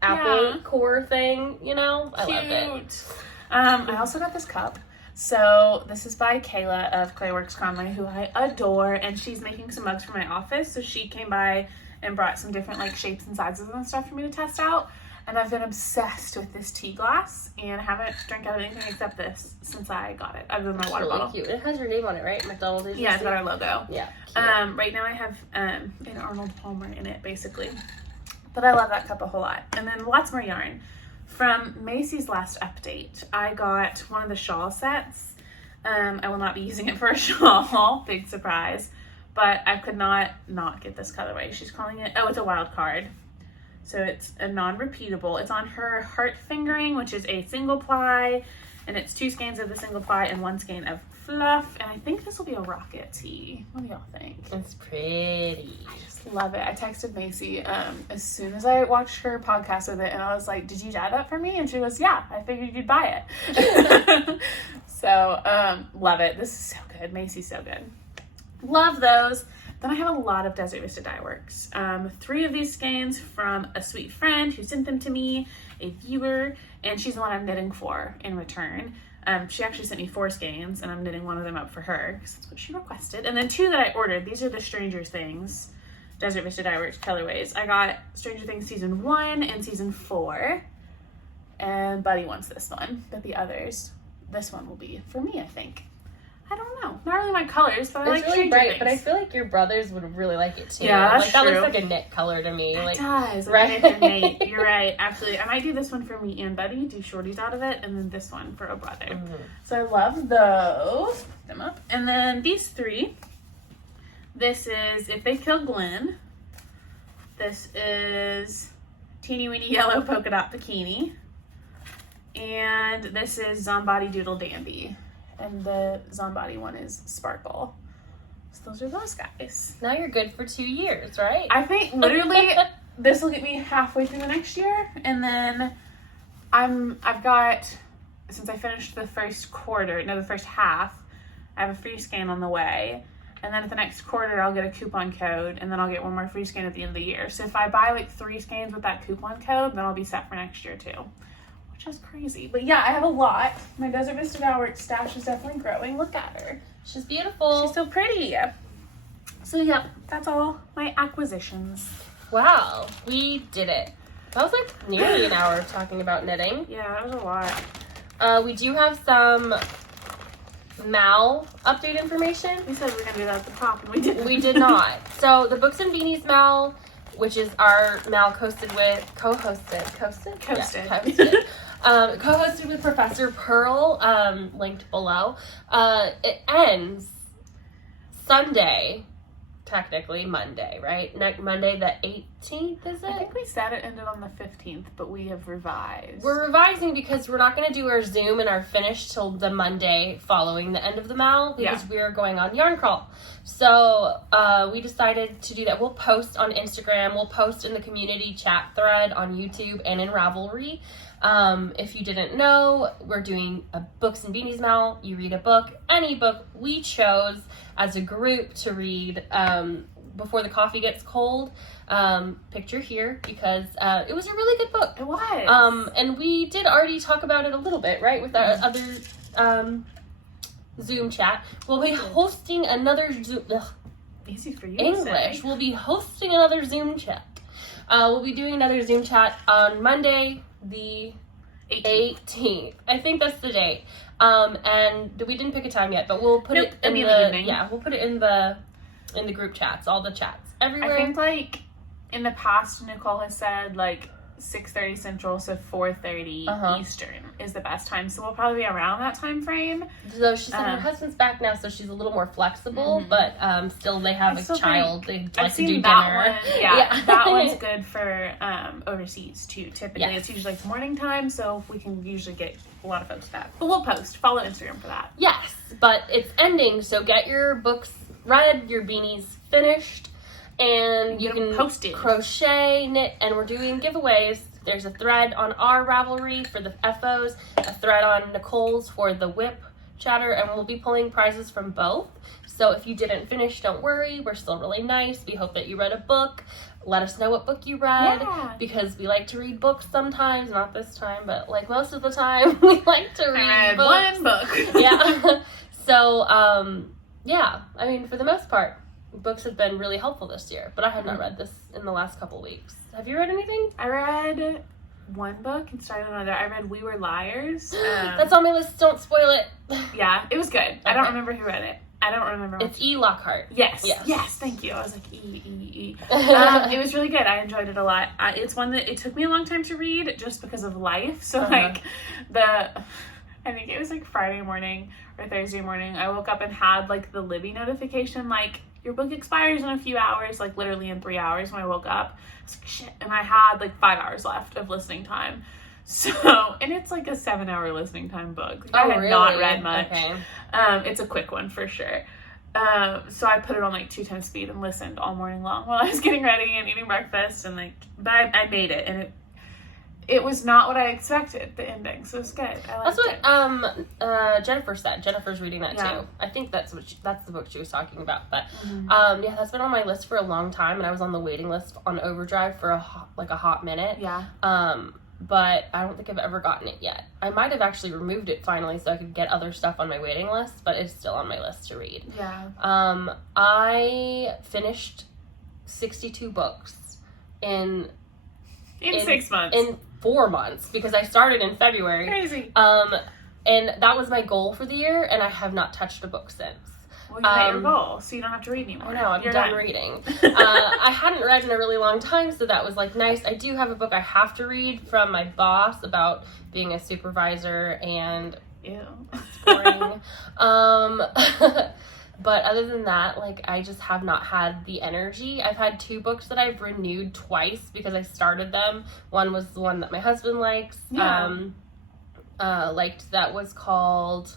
apple core thing, you know? I loved it. I also got this cup. So this is by Kayla of Clayworks Conway, who I adore, and she's making some mugs for my office. So she came by and brought some different like shapes and sizes and stuff for me to test out. And I've been obsessed with this tea glass, and haven't drank out of anything except this since I got it. Other than my water bottle. Cute. It has your name on it, right? McDonald's agency? Yeah, it's got our logo. Yeah. Right now I have an Arnold Palmer in it, basically. But I love that cup a whole lot. And then lots more yarn. From Macy's last update, I got one of the shawl sets. I will not be using it for a shawl. Big surprise. But I could not get this colorway. She's calling it, it's a wild card. So it's a non-repeatable. It's on her heart fingering, which is a single ply. And it's 2 skeins of the single ply and 1 skein of fluff. And I think this will be a rocket tee. What do y'all think? It's pretty. I just love it. I texted Macy as soon as I watched her podcast with it, and I was like, did you dye that for me? And she goes, yeah, I figured you'd buy it. So, love it. This is so good. Macy's so good. Love those. Then I have a lot of Desert Vista Dye Works. 3 of these skeins from a sweet friend who sent them to me, a viewer, and she's the one I'm knitting for in return. She actually sent me 4 skeins, and I'm knitting one of them up for her because that's what she requested. And then 2 that I ordered. These are the Stranger Things Desert Vista Dye Works colorways. I got Stranger Things Season 1 and Season 4, and Buddy wants this one, but the others, this one will be for me, I think. I don't know. Not really my colors, but I like really Stranger bright, Things. but I feel like your brothers would really like it too. Yeah, that's like that true. looks like a knit color to me. It like, does. Right? Nate. You're right. Actually, I might do this one for me and Buddy, do shorties out of it, and then this one for a brother. Mm-hmm. So I love those. Put them up. And then these 3. This is If They Kill Glenn. This is Teeny Weeny Yellow Polka Dot Bikini. And this is Zombody Doodle Dandy. And the Zombody one is Sparkle. So those are those guys. Now you're good for 2 years, right? I think literally this will get me halfway through the next year, and then I've got, since I finished the first half, I have a free scan on the way, and then at the next quarter I'll get a coupon code, and then I'll get one more free scan at the end of the year. So if I buy like 3 scans with that coupon code, then I'll be set for next year too, which is crazy. But yeah, I have a lot. My Desert Vista Valworks stash is definitely growing. Look at her. She's beautiful. She's so pretty. So yeah, that's all my acquisitions. Wow, we did it. That was like nearly an hour of talking about knitting. Yeah, that was a lot. We do have some Mal update information. We said we were going to do that at the top, and we didn't. We did not. So the Books and Beanies Mal, which is our Mal co-hosted with Professor Purl, linked below. It ends Sunday, technically Monday, right? Monday the 18th, is it? I think we said it ended on the 15th, but we have revised. We're revising because we're not going to do our Zoom and our finish till the Monday following the end of the Mal, because we're going on Yarn Crawl. So we decided to do that. We'll post on Instagram. We'll post in the community chat thread on YouTube and in Ravelry. If you didn't know, we're doing a Books and Beanies Mal. You read a book, any book we chose as a group to read before the coffee gets cold. Picture here, because it was a really good book. It was. And we did already talk about it a little bit, right, with our other Zoom chat. We'll be hosting another Zoom. Easy for you. English. We'll be hosting another Zoom chat. We'll be doing another Zoom chat on Monday, the 18th. I think that's the date. And we didn't pick a time yet, but we'll put it in the evening. Yeah, we'll put it in the group chats, all the chats everywhere. I think like in the past, Nicole has said like 6:30 Central, so 4:30 Eastern is the best time. So we'll probably be around that time frame. So she said her husband's back now, so she's a little more flexible, but still they have a child. They like to do dinner. Yeah, that one's good for overseas too. Typically, it's usually like morning time, so we can usually get a lot of folks back. But we'll post. Follow Instagram for that. Yes, but it's ending, so get your books read, your beanies finished, and you can post it. Crochet, knit, and we're doing giveaways. There's a thread on our Ravelry for the FOs, a thread on Nicole's for the whip chatter, and we'll be pulling prizes from both. So if you didn't finish, don't worry. We're still really nice. We hope that you read a book. Let us know what book you read, because we like to read books sometimes. Not this time, but like most of the time, we like to read books. One book. Yeah. So, yeah, I mean, for the most part, books have been really helpful this year, but I have not read this in the last couple weeks. Have you read anything? I read one book and started another. I read We Were Liars. That's on my list. Don't spoil it. Yeah, it was good. Okay. I don't remember who read it. I don't remember. It's E. Lockhart. Yes, thank you. I was like, it was really good. I enjoyed it a lot. It's one that it took me a long time to read just because of life. So like I think it was like Friday morning or Thursday morning, I woke up and had like the Libby notification, like your book expires in a few hours, like literally in 3 hours. When I woke up, I was like, shit. And I had like 5 hours left of listening time. So, and it's like a 7-hour listening time book. Like, I had not read much. Okay. It's a quick one for sure. So I put it on like 2 times speed and listened all morning long while I was getting ready and eating breakfast, and like, but I made it, and it was not what I expected, the ending, so it's good. I liked what Jennifer said. Jennifer's reading that too. I think that's the book she was talking about. But yeah, that's been on my list for a long time, and I was on the waiting list on Overdrive for a hot minute. Yeah. But I don't think I've ever gotten it yet. I might have actually removed it finally so I could get other stuff on my waiting list, but it's still on my list to read. Yeah. I finished 62 books in 6 months. In 4 months, because I started in February. Crazy. And that was my goal for the year, and I have not touched a book since. Well, you met your goal, so you don't have to read anymore. I know, I'm done reading. I hadn't read in a really long time, so that was like nice. I do have a book I have to read from my boss about being a supervisor, and ew, it's boring. But other than that, like, I just have not had the energy. I've had 2 books that I've renewed twice because I started them. One was the one that my husband likes. That was called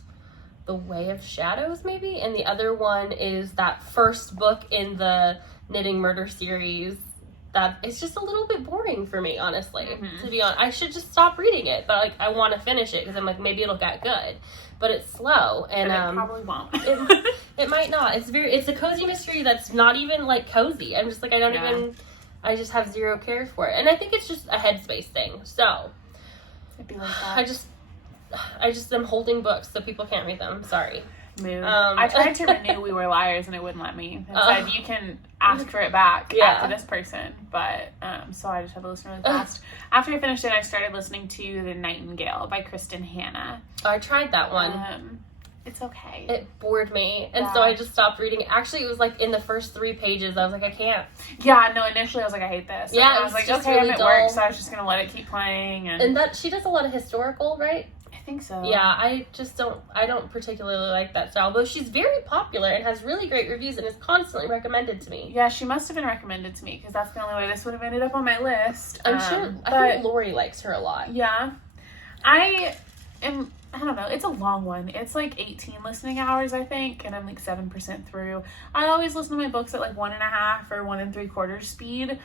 The Way of Shadows, maybe? And the other one is that first book in the Knitting Murder series, that it's just a little bit boring for me, honestly. To be honest, I should just stop reading it, but like I want to finish it because I'm like, maybe it'll get good, but it's slow, and but it probably won't. it might not. It's a cozy mystery that's not even like cozy. I'm just like, I just have zero care for it, and I think it's just a headspace thing. So it'd be like that. I just am holding books so people can't read them. Sorry. Mood. I tried to renew We Were Liars and it wouldn't let me. It said you can ask for it back after this person, but so I just had to listen really fast. After I finished it, I started listening to The Nightingale by Christen Hannah. Oh, I tried that one. It's okay. It bored me, and so I just stopped reading. Actually, it was like in the first 3 pages, I was like, I can't. Yeah, no, initially I was like, I hate this. Yeah, and I was like, just okay, really I'm at dull. work, so I was just gonna let it keep playing. And that she does a lot of historical, right? I think so. Yeah, I don't particularly like that style, though she's very popular and has really great reviews and is constantly recommended to me. Yeah, she must have been recommended to me because that's the only way this would have ended up on my list. I'm sure. I think Lori likes her a lot. Yeah, I don't know. It's a long one. It's like 18 listening hours, I think, and I'm like 7% through. I always listen to my books at like 1.5 or 1 3/4 speed.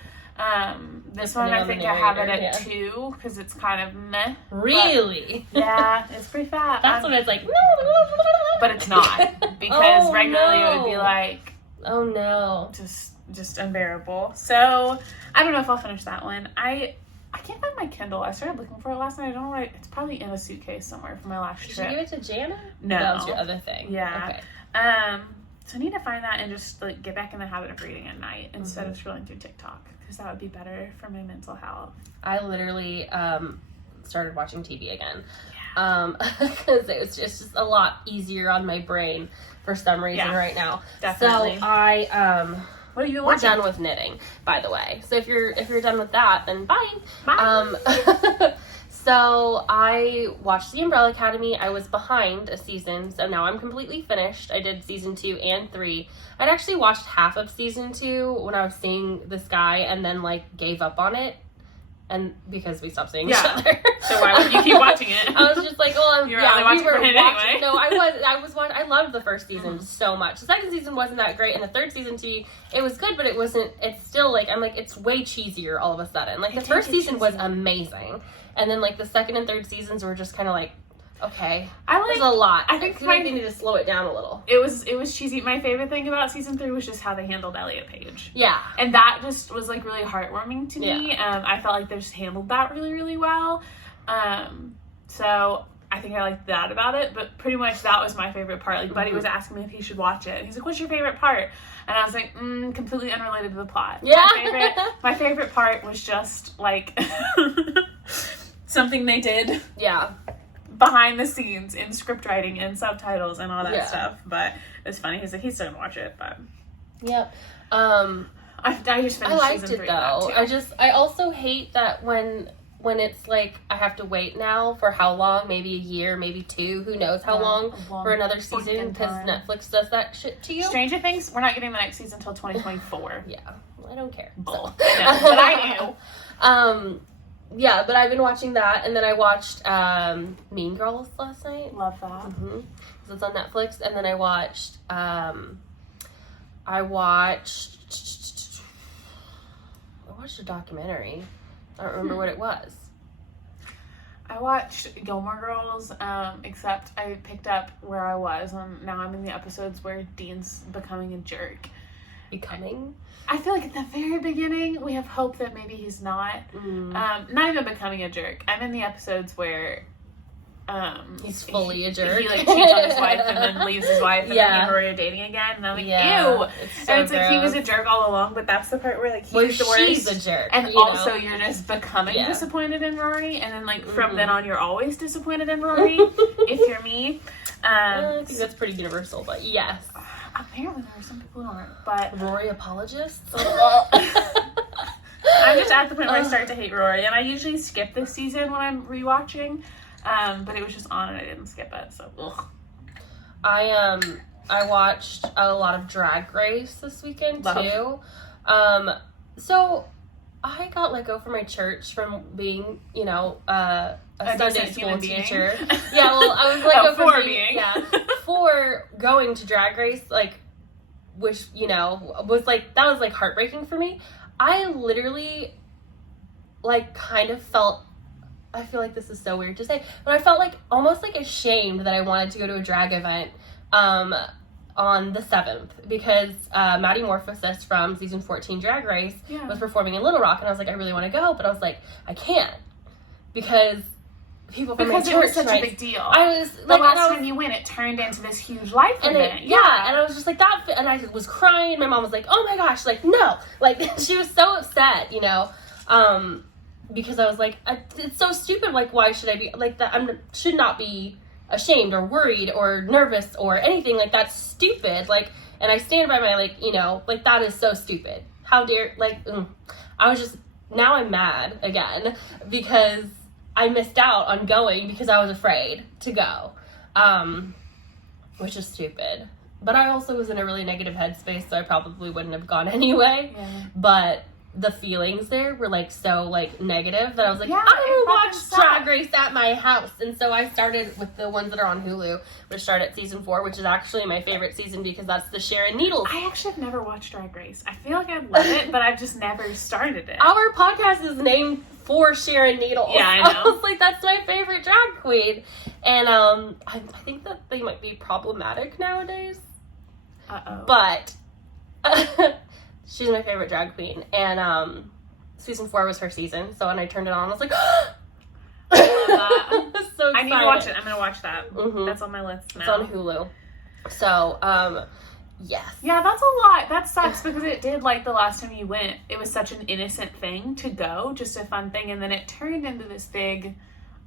This one I think I have it at 2 because it's kind of meh. Really? But, yeah, it's pretty fat. That's when it's like, but it's not because regularly it would be like, oh no, just unbearable. So I don't know if I'll finish that one. I can't find my Kindle. I started looking for it last night. I don't know why. It's probably in a suitcase somewhere from my last trip. Did you give it to Jana? No. That was your other thing. Yeah. Okay. So I need to find that and just like get back in the habit of reading at night instead of scrolling through TikTok because that would be better for my mental health. I literally started watching TV again because it was just a lot easier on my brain for some reason right now. Definitely. So what are you we're watching? done with knitting, by the way. So if you're done with that, then bye. Bye. So I watched The Umbrella Academy. I was behind a season, so now I'm completely finished. I did season 2 and 3. I'd actually watched half of season 2 when I was seeing this guy, and then like gave up on it, and because we stopped seeing each other. So why would you keep watching it? I was just like, well, you were only watching for him anyway. No, I was watching. I loved the first season so much. The second season wasn't that great, and the third season it was good, but it wasn't. It's still like I'm like it's way cheesier all of a sudden. Like the first season was amazing. And then, like, the second and third seasons were just kind of like, okay. There's a lot. I think they need to slow it down a little. It was cheesy. My favorite thing about season 3 was just how they handled Elliot Page. Yeah. And that just was, like, really heartwarming to me. Yeah. I felt like they just handled that really, really well. So I think I liked that about it. But pretty much that was my favorite part. Like, Buddy was asking me if he should watch it. He's like, what's your favorite part? And I was like, completely unrelated to the plot. Yeah. My favorite part was just, like... something they did behind the scenes in script writing and subtitles and all that stuff, but it's funny. He's like, he's still gonna watch it, but I just finished I liked season 3 it though. I also hate that when it's like I have to wait now for how long, maybe a year, maybe 2, who knows how long for another season because Netflix does that shit to you. Stranger Things, we're not getting the next season until 2024. I don't care. So. No, but I do. Yeah, but I've been watching that, and then I watched Mean Girls last night. Love that. So it's on Netflix, and then I watched a documentary. I don't remember what it was. I watched Gilmore Girls, except I picked up where I was. Now I'm in the episodes where Dean's becoming a jerk. I feel like at the very beginning we have hope that maybe he's not. Not even becoming a jerk. I'm in the episodes where he's fully a jerk. He like cheats on his wife and then leaves his wife and then he and Rory are dating again. And I'm like, ew. And it's like he was a jerk all along, but that's the part where like he's the worst. She's a jerk. And also you're just becoming disappointed in Rory, and then like from then on you're always disappointed in Rory if you're me. I think that's pretty universal, but yes. Apparently there are some people who aren't, but Rory apologists? I'm just at the point where I start to hate Rory, and I usually skip this season when I'm rewatching, but it was just on and I didn't skip it, so ugh. I watched a lot of Drag Race this weekend too. So I got let go from my church from being, a Sunday school teacher. Yeah, well, I was let go for going to Drag Race, like, which, was like, that was like heartbreaking for me. I literally, like, kind of felt, I feel like this is so weird to say, but I felt like almost like ashamed that I wanted to go to a drag event on the 7th because Maddie Morphosis from season 14 Drag Race was performing in Little Rock, and I was like, I really want to go, but I was like, I can't because people from my church, it was such a big deal. I was the last time you went, it turned into this huge life event. And I was just like that, and I was crying. My mom was like, "Oh my gosh, like no!" Like she was so upset, you know, because I was like, "It's so stupid. Like, why should I be like that? Should not be ashamed or worried or nervous or anything. Like that's stupid. Like, and I stand by my like, you know, like that is so stupid. How dare I was just now I'm mad again because I missed out on going because I was afraid to go, which is stupid. But I also was in a really negative headspace, so I probably wouldn't have gone anyway. Yeah. But the feelings there were, like, so, like, negative that I was like, I will watch Drag Race at my house. And so I started with the ones that are on Hulu, which start at season 4, which is actually my favorite season because that's the Sharon Needles. I actually have never watched Drag Race. I feel like I'd love it, but I've just never started it. Our podcast is named for Sharon Needles. Yeah, I know. I was like, that's my favorite drag queen. And I think that they might be problematic nowadays. Uh-oh. But she's my favorite drag queen. And season 4 was her season. So when I turned it on, I was like, I love that. So excited. I need to watch it. I'm going to watch that. Mm-hmm. That's on my list now. It's on Hulu. So, yes. Yeah, that's a lot. That sucks because it did, like, the last time you went, it was such an innocent thing to go, just a fun thing, and then it turned into this big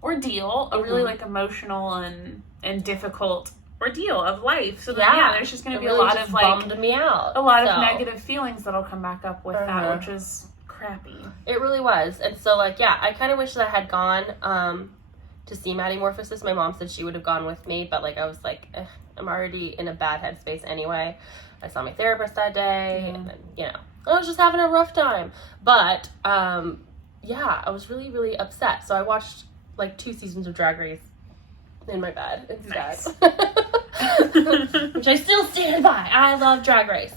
ordeal, a really, like, emotional and difficult ordeal of life. So, then, there's just going to be really a lot of, like, bummed me out. A lot of negative feelings that'll come back up with that, which is crappy. It really was. And so, like, yeah, I kind of wish that I had gone to see Maddie Morphosis. My mom said she would have gone with me, but, like, I was like, I'm already in a bad headspace anyway. I saw my therapist that day, and then, you know, I was just having a rough time. But, yeah, I was really, really upset. So I watched, like, 2 seasons of Drag Race in my bed instead. Nice. Which I still stand by. I love Drag Race.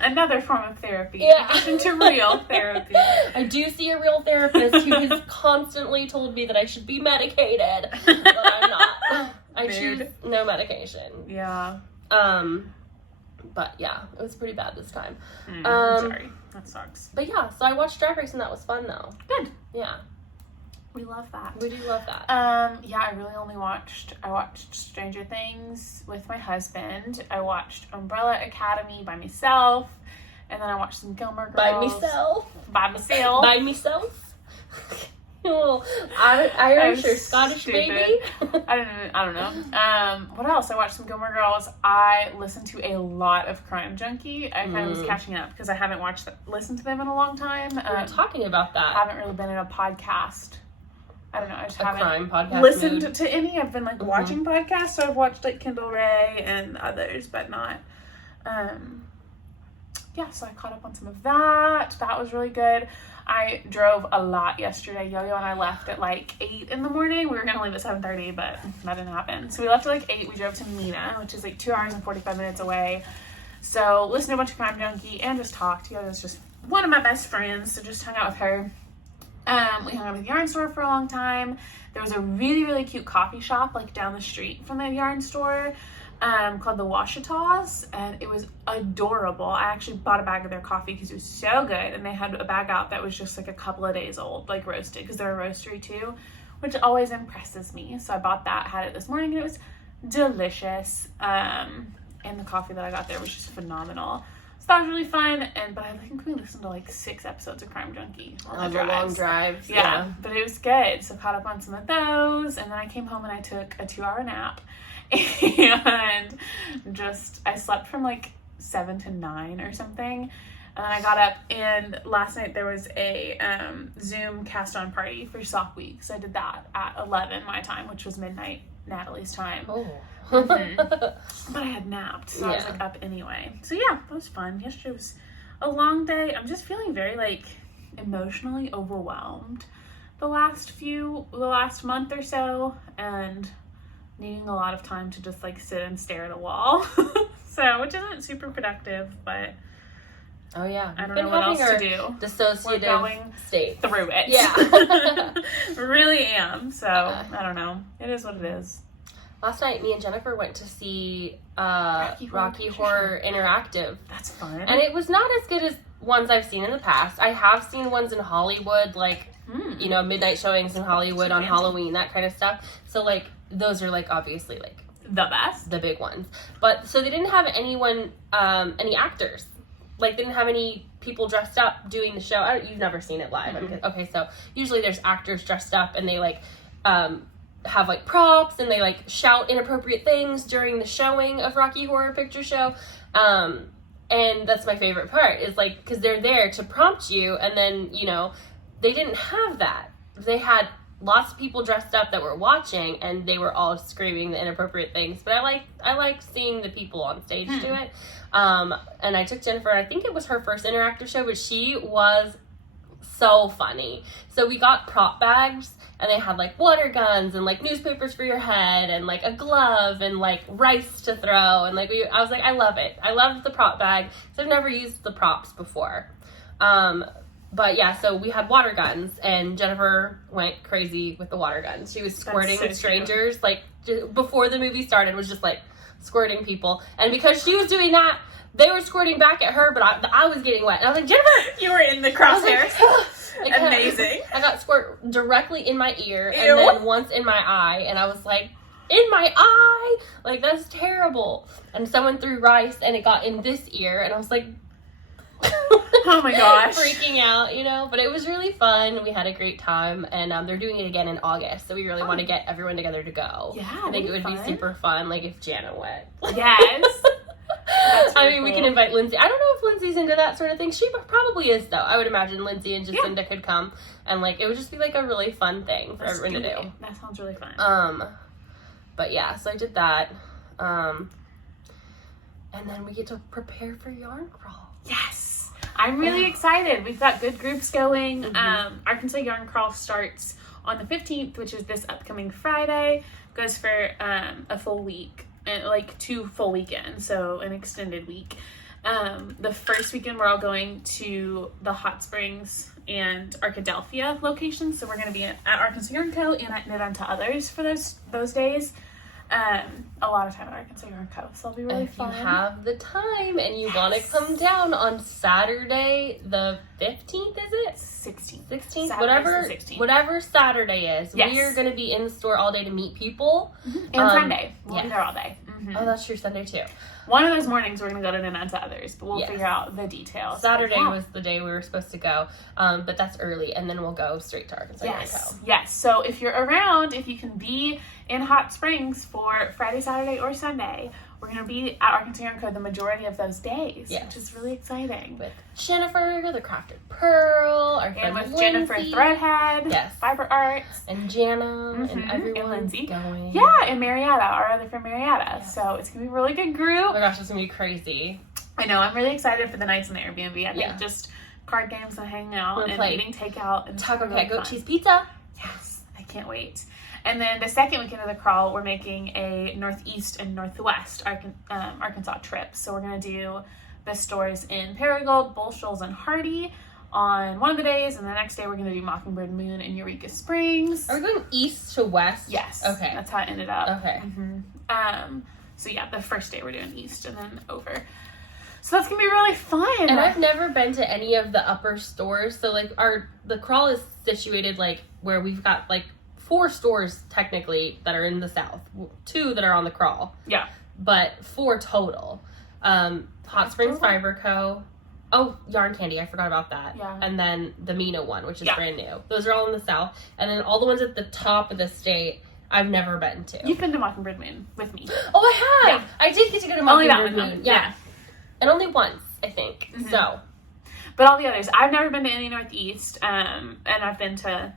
Another form of therapy. Yeah. In addition to real therapy. I do see a real therapist who has constantly told me that I should be medicated, but I'm not. I choose no medication. Yeah. But yeah, it was pretty bad this time. I'm sorry. That sucks. But yeah, so I watched Drag Race and that was fun though. Good. Yeah. We love that. We do love that. Yeah, I watched Stranger Things with my husband. I watched Umbrella Academy by myself. And then I watched some Gilmore Girls. By myself. By myself. Oh, Irish or Scottish stupid. baby. I don't know. What else? I watched some Gilmore Girls. I listened to a lot of Crime Junkie. I kind of was catching up because I haven't listened to them in a long time. We were talking about that. I haven't really been in a podcast. I don't know. I just haven't crime podcast listened to any. I've been like watching podcasts. So I've watched like Kindle Ray and others, but not. Yeah, so I caught up on some of that. That was really good. I drove a lot yesterday. Yo-Yo and I left at like 8 in the morning. We were going to leave at 7:30, but that didn't happen. So we left at like 8. We drove to Mina, which is like 2 hours and 45 minutes away. So listened to a bunch of Crime Junkie and just talked. Yo-Yo's just one of my best friends, so just hung out with her. We hung out at the yarn store for a long time. There was a really, really cute coffee shop like down the street from the yarn store called the Washitas, and it was adorable. I actually bought a bag of their coffee because it was so good, and they had a bag out that was just like a couple of days old, like roasted, because they're a roastery too, which always impresses me. So I bought that, had it this morning, and it was delicious. And the coffee that I got there was just phenomenal. That was really fun, but I think we listened to like 6 episodes of Crime Junkie on the long drives. Yeah, but it was good. So caught up on some of those, and then I came home and I took a 2-hour nap, and I slept from like 7 to 9 or something, and then I got up, and last night there was a Zoom cast-on party for Sock Week, so I did that at 11 my time, which was midnight Natalie's time. Oh. But I had napped, so I was like up anyway. So yeah, that was fun. Yesterday was a long day. I'm just feeling very like emotionally overwhelmed the last month or so, and needing a lot of time to just like sit and stare at a wall. So, which isn't super productive, but Oh yeah, I don't know what else to do. Dissociative state through it. Yeah. Really am. So I don't know. It is what it is. Last night, me and Jennifer went to see Rocky Horror Interactive. That's fun. And it was not as good as ones I've seen in the past. I have seen ones in Hollywood, like, you know, midnight showings in Hollywood on Halloween, that kind of stuff. So, like, those are, like, obviously, like, the best. The big ones. But, so they didn't have anyone, any actors. Like, they didn't have any people dressed up doing the show. You've never seen it live. Okay, so usually there's actors dressed up and they, like, have like props and they like shout inappropriate things during the showing of Rocky Horror Picture Show, and that's my favorite part, is like, because they're there to prompt you, and then, you know, they didn't have that. They had lots of people dressed up that were watching, and they were all screaming the inappropriate things, but I like seeing the people on stage do it. And I took Jennifer, I think it was her first interactive show, but she was so funny. So we got prop bags, and they had like water guns and like newspapers for your head and like a glove and like rice to throw, and like I was like, I love it. I loved the prop bag, so I've never used the props before. But yeah, so we had water guns, and Jennifer went crazy with the water guns. She was squirting strangers, cute. Like just before the movie started, was just like squirting people, and because she was doing that, they were squirting back at her, but I was getting wet. And I was like, Jennifer! You were in the crosshairs. Amazing. I got squirt directly in my ear, Ew. and then once in my eye, and I was like, in my eye? Like, that's terrible. And someone threw rice, and it got in this ear, and I was like, oh my gosh. Freaking out, you know? But it was really fun. We had a great time, and they're doing it again in August, so we really want to get everyone together to go. Yeah, I think it would be super fun, like, if Jana went. Yes. Really I mean, we can invite Lindsay. I don't know if Lindsay's into that sort of thing. She probably is, though. I would imagine Lindsay and Jacinda could come, and like, it would just be like a really fun thing for everyone to do. That sounds really fun. But yeah, so I did that. And then we get to prepare for Yarn Crawl. Yes, I'm really excited. We've got good groups going. Arkansas Yarn Crawl starts on the 15th, which is this upcoming Friday. Goes for a full week. And like 2 full weekends, so an extended week. The first weekend we're all going to the Hot Springs and Arkadelphia locations, so we're going to be at Arkansas Yarn Co. and at Knit Unto Others for those days. A lot of time at Arkansas Yarn Co. So it'll be really fun. If you have the time and you want to come down on Saturday the 15th, is it? 16th, whatever Saturday is. Yes. We are going to be in the store all day to meet people. And Sunday. We'll be there all day. Oh, that's true. Sunday too. One of those mornings we're going to go to Knit Unto Others, but we'll figure out the details. Saturday was the day we were supposed to go, but that's early, and then we'll go straight to Arkansas Yarn Co. Yes. So if you're around, if you can be in Hot Springs for Friday, Saturday, or Sunday, we're going to be at Arkansas Yarn Co. the majority of those days, which is really exciting. With Jennifer, the Crafted Purl, our friend with Lindsay. Jennifer Threadhead, Fiber Arts, and Jana, and everyone. And Lindsay. Going. Yeah, and Marietta, our other friend Marietta. Yes. So it's going to be a really good group. Oh my gosh, it's going to be crazy. I know, I'm really excited for the nights in the Airbnb. I think just card games and hanging out and eating takeout. And Taco really Cat Goat Cheese Pizza. Yes, I can't wait. And then the second weekend of the crawl, we're making a Northeast and Northwest Arkansas trip. So we're going to do the stores in Paragould, Bull Shoals, and Hardy on one of the days. And the next day, we're going to do Mockingbird Moon and Eureka Springs. Are we going east to west? Yes. Okay. That's how it ended up. Okay. So yeah, the first day we're doing east and then over. So that's going to be really fun. And I've never been to any of the upper stores. So like the crawl is situated like where we've got like 4 stores technically that are in the south, 2 that are on the crawl. Yeah. But 4 total. Hot Springs Fiber Co. Oh, Yarn Candy, I forgot about that. Yeah. And then the Mina one, which is brand new. Those are all in the south. And then all the ones at the top of the state, I've never been to. You've been to Mockingbird Moon with me. Oh, I have! Yeah. I did get to go to Mockingbird Moon. Yeah. And only once, I think. So. But all the others, I've never been to any Northeast, and I've been to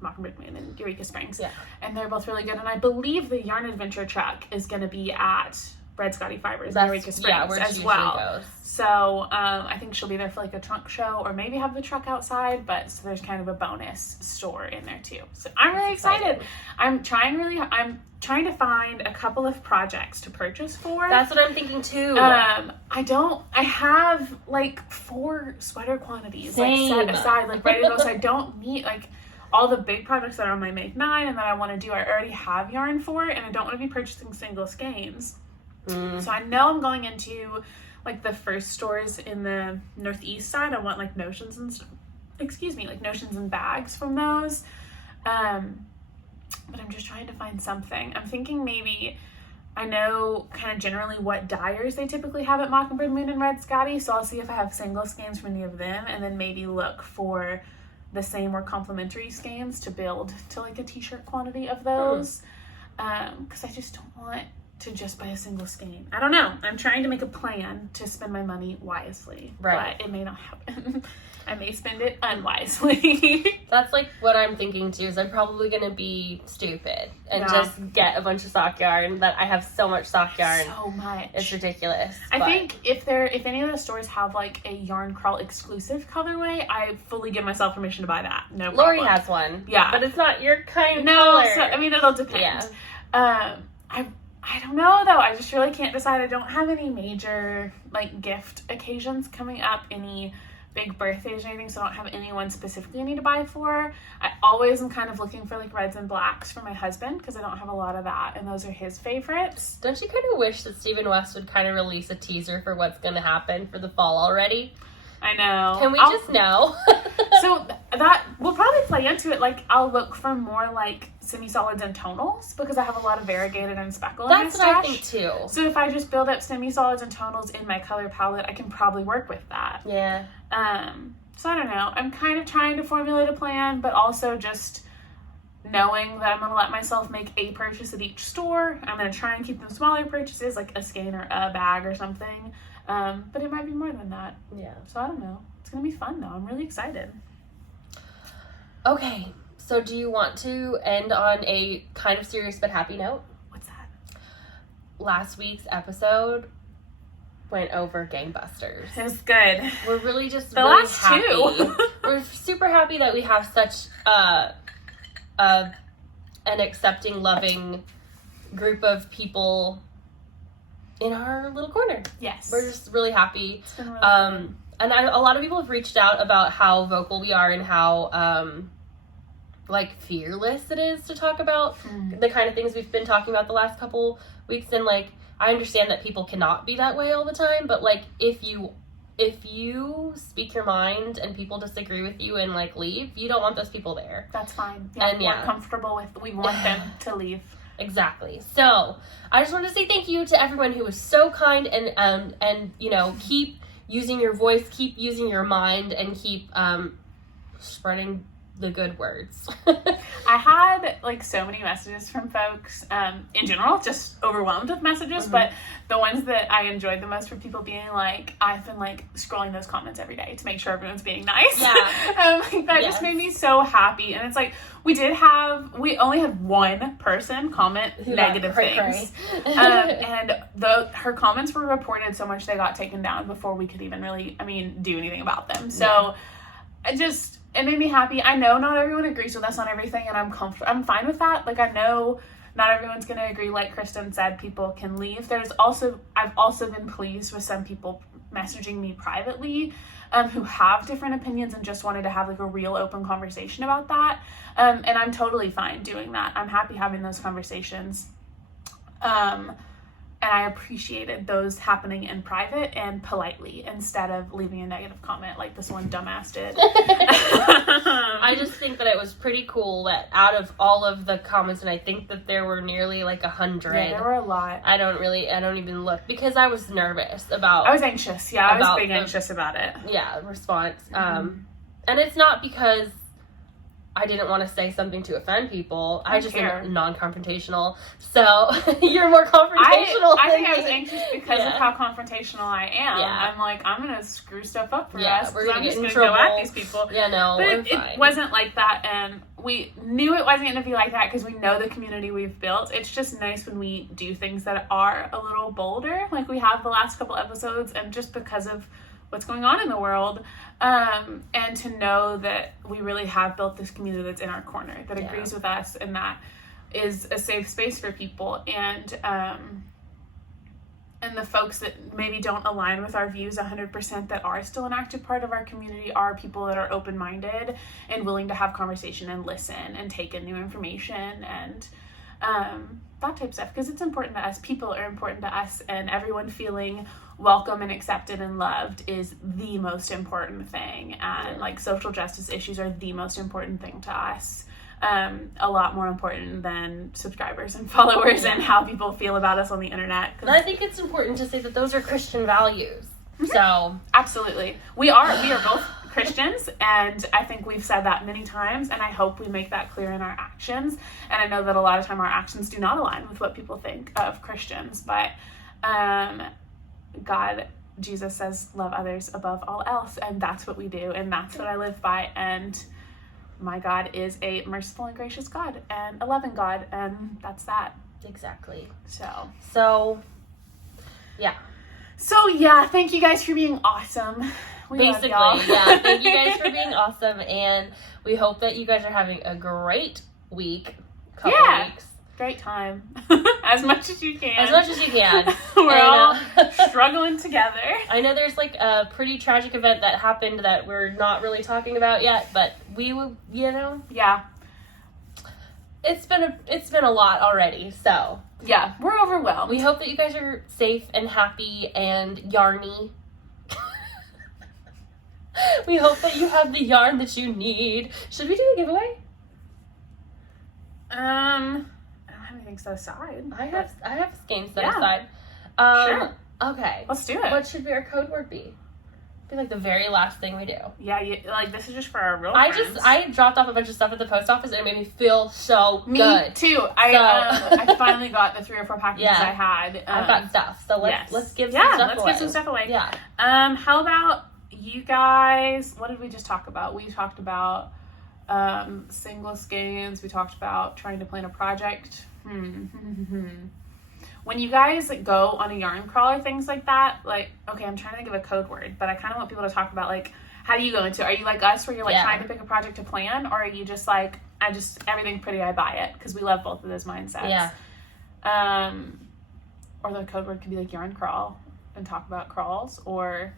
Mockingbird Moon and Eureka Springs. Yeah. And they're both really good. And I believe the Yarn Adventure truck is going to be at Red Scotty Fibers in Eureka Springs yeah, where as she well. Goes. So I think she'll be there for like a trunk show, or maybe have the truck outside, but so there's kind of a bonus store in there too. So I'm really excited. I'm trying to find a couple of projects to purchase for. That's what I'm thinking too. I have like 4 sweater quantities like set aside, like ready to go, so I don't need like all the big projects that are on my Make 9 and that I want to do. I already have yarn for it, and I don't want to be purchasing single skeins. So I know I'm going into like the first stores in the northeast side. I want like notions and bags from those. But I'm just trying to find something. I'm thinking maybe, I know kind of generally what dyers they typically have at Mockingbird Moon and Red Scotty, so I'll see if I have single skeins from any of them, and then maybe look for the same or complementary skeins to build to like a t-shirt quantity of those. Because I just don't want to just buy a single skein. I don't know. I'm trying to make a plan to spend my money wisely. Right. But it may not happen. I may spend it unwisely. That's like what I'm thinking too, is I'm probably going to be stupid and just get a bunch of sock yarn. That I have so much sock yarn. So much. It's ridiculous. I think if any of the stores have like a yarn crawl exclusive colorway, I fully give myself permission to buy that. No problem. Lori has one. Yeah. But it's not your kind of color. So, I mean, it'll depend. Yeah. I don't know though. I just really can't decide. I don't have any major like gift occasions coming up, any big birthdays or anything, so I don't have anyone specifically I need to buy for. I always am kind of looking for like reds and blacks for my husband, because I don't have a lot of that, and those are his favorites. Don't you kind of wish that Stephen West would kind of release a teaser for what's going to happen for the fall already? I know. Can we just know? So that will probably play into it. Like, I'll look for more like semi-solids and tonals, because I have a lot of variegated and speckle in my stash. That's what I think too. So if I just build up semi-solids and tonals in my color palette, I can probably work with that. Yeah. So I don't know. I'm kind of trying to formulate a plan, but also just knowing that I'm going to let myself make a purchase at each store. I'm going to try and keep them smaller purchases, like a skein or a bag or something. But it might be more than that. Yeah. So I don't know. It's going to be fun though. I'm really excited. Okay. So do you want to end on a kind of serious but happy note? What's that? Last week's episode went over gangbusters. It was good. We're really just the really last happy. 2. We're super happy that we have such an accepting, loving group of people in our little corner. Yes. We're just really happy. It's been really fun. And a lot of people have reached out about how vocal we are and how like fearless it is to talk about the kind of things we've been talking about the last couple weeks. And like, I understand that people cannot be that way all the time, but like if you speak your mind and people disagree with you and like leave, you don't want those people there. That's fine. Yeah, and we're comfortable with, we want them to leave. Exactly. So I just wanted to say thank you to everyone who was so kind and you know, keep using your voice, keep using your mind, and keep spreading the good words. I had like so many messages from folks in general, just overwhelmed with messages, but the ones that I enjoyed the most were people being like, I've been like scrolling those comments every day to make sure everyone's being nice. Yeah. Like, that just made me so happy. And it's like, we only had one person comment negative things. And her comments were reported so much they got taken down before we could even really, do anything about them. So it made me happy. I know not everyone agrees with us on everything, and I'm fine with that. Like, I know not everyone's going to agree. Like Christen said, people can leave. I've also been pleased with some people messaging me privately who have different opinions and just wanted to have like a real open conversation about that. And I'm totally fine doing that. I'm happy having those conversations. And I appreciated those happening in private and politely instead of leaving a negative comment like this one dumbass did. I just think that it was pretty cool that out of all of the comments, and I think that there were nearly like 100. Yeah, there were a lot. I don't even look because I was nervous about. I was anxious. Yeah, I was anxious about it. Yeah, response. And it's not because I didn't want to say something to offend people. I just am non-confrontational. So you're more confrontational. I think I was anxious because of how confrontational I am. Yeah. I'm like, I'm going to screw stuff up for us. We're gonna I'm just going to go at these people. Yeah, no, but it wasn't like that. And we knew it wasn't going to be like that because we know the community we've built. It's just nice when we do things that are a little bolder, like we have the last couple episodes, and just because of what's going on in the world, and to know that we really have built this community that's in our corner, that agrees with us, and that is a safe space for people. And the folks that maybe don't align with our views 100% that are still an active part of our community are people that are open-minded and willing to have conversation and listen and take in new information and that type of stuff, because it's important to us. People are important to us, and everyone feeling welcome and accepted and loved is the most important thing. And like social justice issues are the most important thing to us. A lot more important than subscribers and followers and how people feel about us on the internet. And I think it's important to say that those are Christian values. So absolutely, we are both Christians, and I think we've said that many times, and I hope we make that clear in our actions. And I know that a lot of time our actions do not align with what people think of Christians, but Jesus says love others above all else, and that's what we do, and that's what I live by. And my God is a merciful and gracious God and a loving God, and that's that. Exactly. So yeah, thank you guys for being awesome. Basically, yeah, thank you guys for being awesome, and we hope that you guys are having a great couple weeks. Great time. As much as you can. We're all struggling together. I know there's like a pretty tragic event that happened that we're not really talking about yet, but we will, Yeah. It's been a lot already, so. Yeah, we're overwhelmed. We hope that you guys are safe and happy and yarny. We hope that you have the yarn that you need. Should we do a giveaway? I don't have anything set aside. I have skeins set aside. Sure. Okay. Let's do it. What should our code word be? Be like the very last thing we do. Yeah, this is just for our real friends. I dropped off a bunch of stuff at the post office and it made me feel so good. Me too. I finally got the 3 or 4 packages I had. I've got stuff, so let's give some stuff away. Let's give some stuff away. Yeah. How about you guys? What did we just talk about? We talked about single skeins. We talked about trying to plan a project. When you guys go on a yarn crawl or things like that, like, okay, I'm trying to think of a code word, but I kind of want people to talk about, like, how do you go into it? Are you like us where you're like trying to pick a project to plan, or are you just like, everything pretty, I buy it? Because we love both of those mindsets. Yeah. Or the code word could be like yarn crawl and talk about crawls, or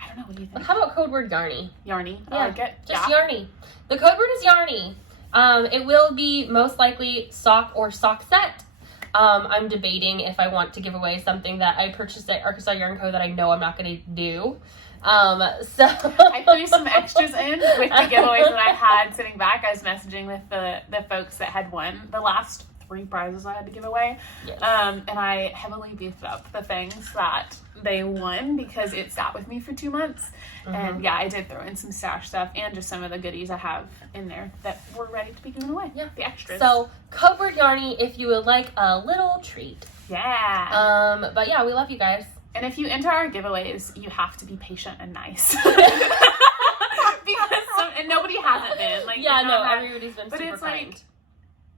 I don't know, what do you think? How about code word yarny? Yarny. Yeah. I like it. Just yarny. The code word is yarny. It will be most likely sock or sock set. I'm debating if I want to give away something that I purchased at Arkansas Yarn Co. that I know I'm not going to do. So I threw some extras in with the giveaways that I had sitting back. I was messaging with the folks that had won the last 3 prizes I had to give away. Yes. And I heavily beefed up the things that they won because it sat with me for 2 months. And I did throw in some stash stuff and just some of the goodies I have in there that were ready to be given away. Yeah. The extras. So code word yarny if you would like a little treat. Yeah. But yeah, we love you guys. And if you enter our giveaways, you have to be patient and nice. And nobody hasn't been. Like, everybody's been super kind. Like,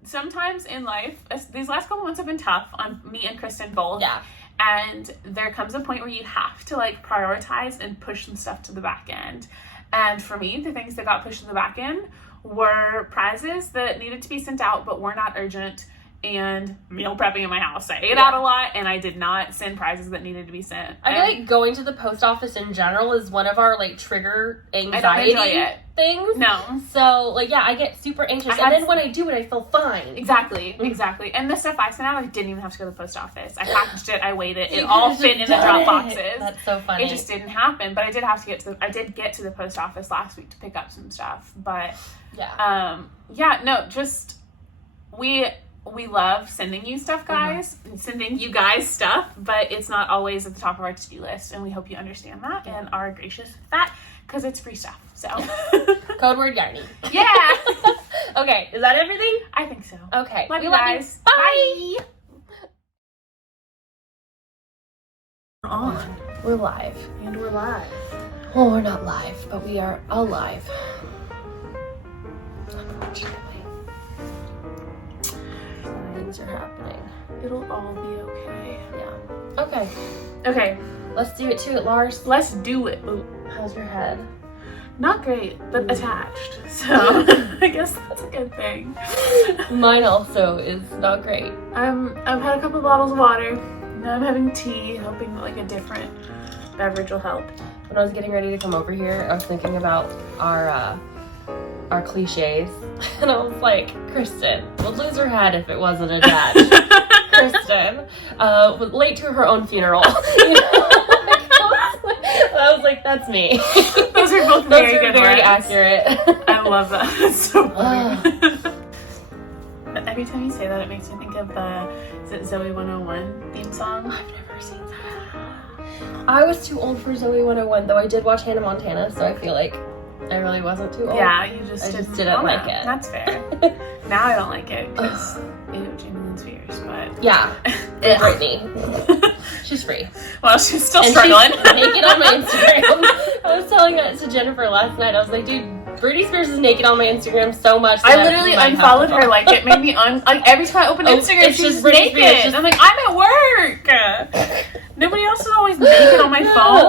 sometimes in life, these last couple months have been tough on me and Christen both. Yeah. And there comes a point where you have to like prioritize and push some stuff to the back end. And for me, the things that got pushed to the back end were prizes that needed to be sent out but were not urgent, and meal prepping in my house. I ate out a lot, and I did not send prizes that needed to be sent. I feel like going to the post office in general is one of our like trigger anxiety I don't enjoy it. Things. No. So like, I get super anxious, and then when I do it, I feel fine. Exactly. And the stuff I sent out, I didn't even have to go to the post office. I packaged it, I weighed it, it all fit in the drop boxes. That's so funny. It just didn't happen, but I did have to I did get to the post office last week to pick up some stuff, but we love sending you stuff, guys, sending you guys stuff, but it's not always at the top of our to-do list, and we hope you understand that and are gracious with that, because it's free stuff, so. Code word Yarny. Yeah. Okay, is that everything? I think so. Okay. Love we you love guys. You. Bye. Bye. We're on. We're live. And we're live. Well, we're not live, but we are alive. Unfortunately. Things are happening. It'll all be okay. Yeah. Okay. Okay. Let's do it to it, Lars. Let's do it. Ooh, how's your head? Not great, but attached. So I guess that's a good thing. Mine also is not great. I've had a couple bottles of water. Now I'm having tea, hoping that like a different beverage will help. When I was getting ready to come over here, I was thinking about our cliches, and I was like, Christen would lose her head if it wasn't attached. Christen was late to her own funeral. You know? I was like, that's me. Those are both very good very words. accurate. I love that. It's so funny. But every time you say that, it makes me think of the Zoe 101 theme song. I've never seen that. I was too old for Zoe 101, though I did watch Hannah Montana, so I feel like I really wasn't too old. Yeah, you just didn't like it. That's fair. Now I don't like it because Jamie Lynn Spears, but yeah, Britney. She's free. Well, she's still and struggling. She's naked on my Instagram. I was telling that to Jennifer last night. I was like, dude, Britney Spears is naked on my Instagram so much. I literally unfollowed her. Like, it made me like every time I open Instagram, she's just naked. I'm like, I'm at work. Nobody else is always naked on my phone.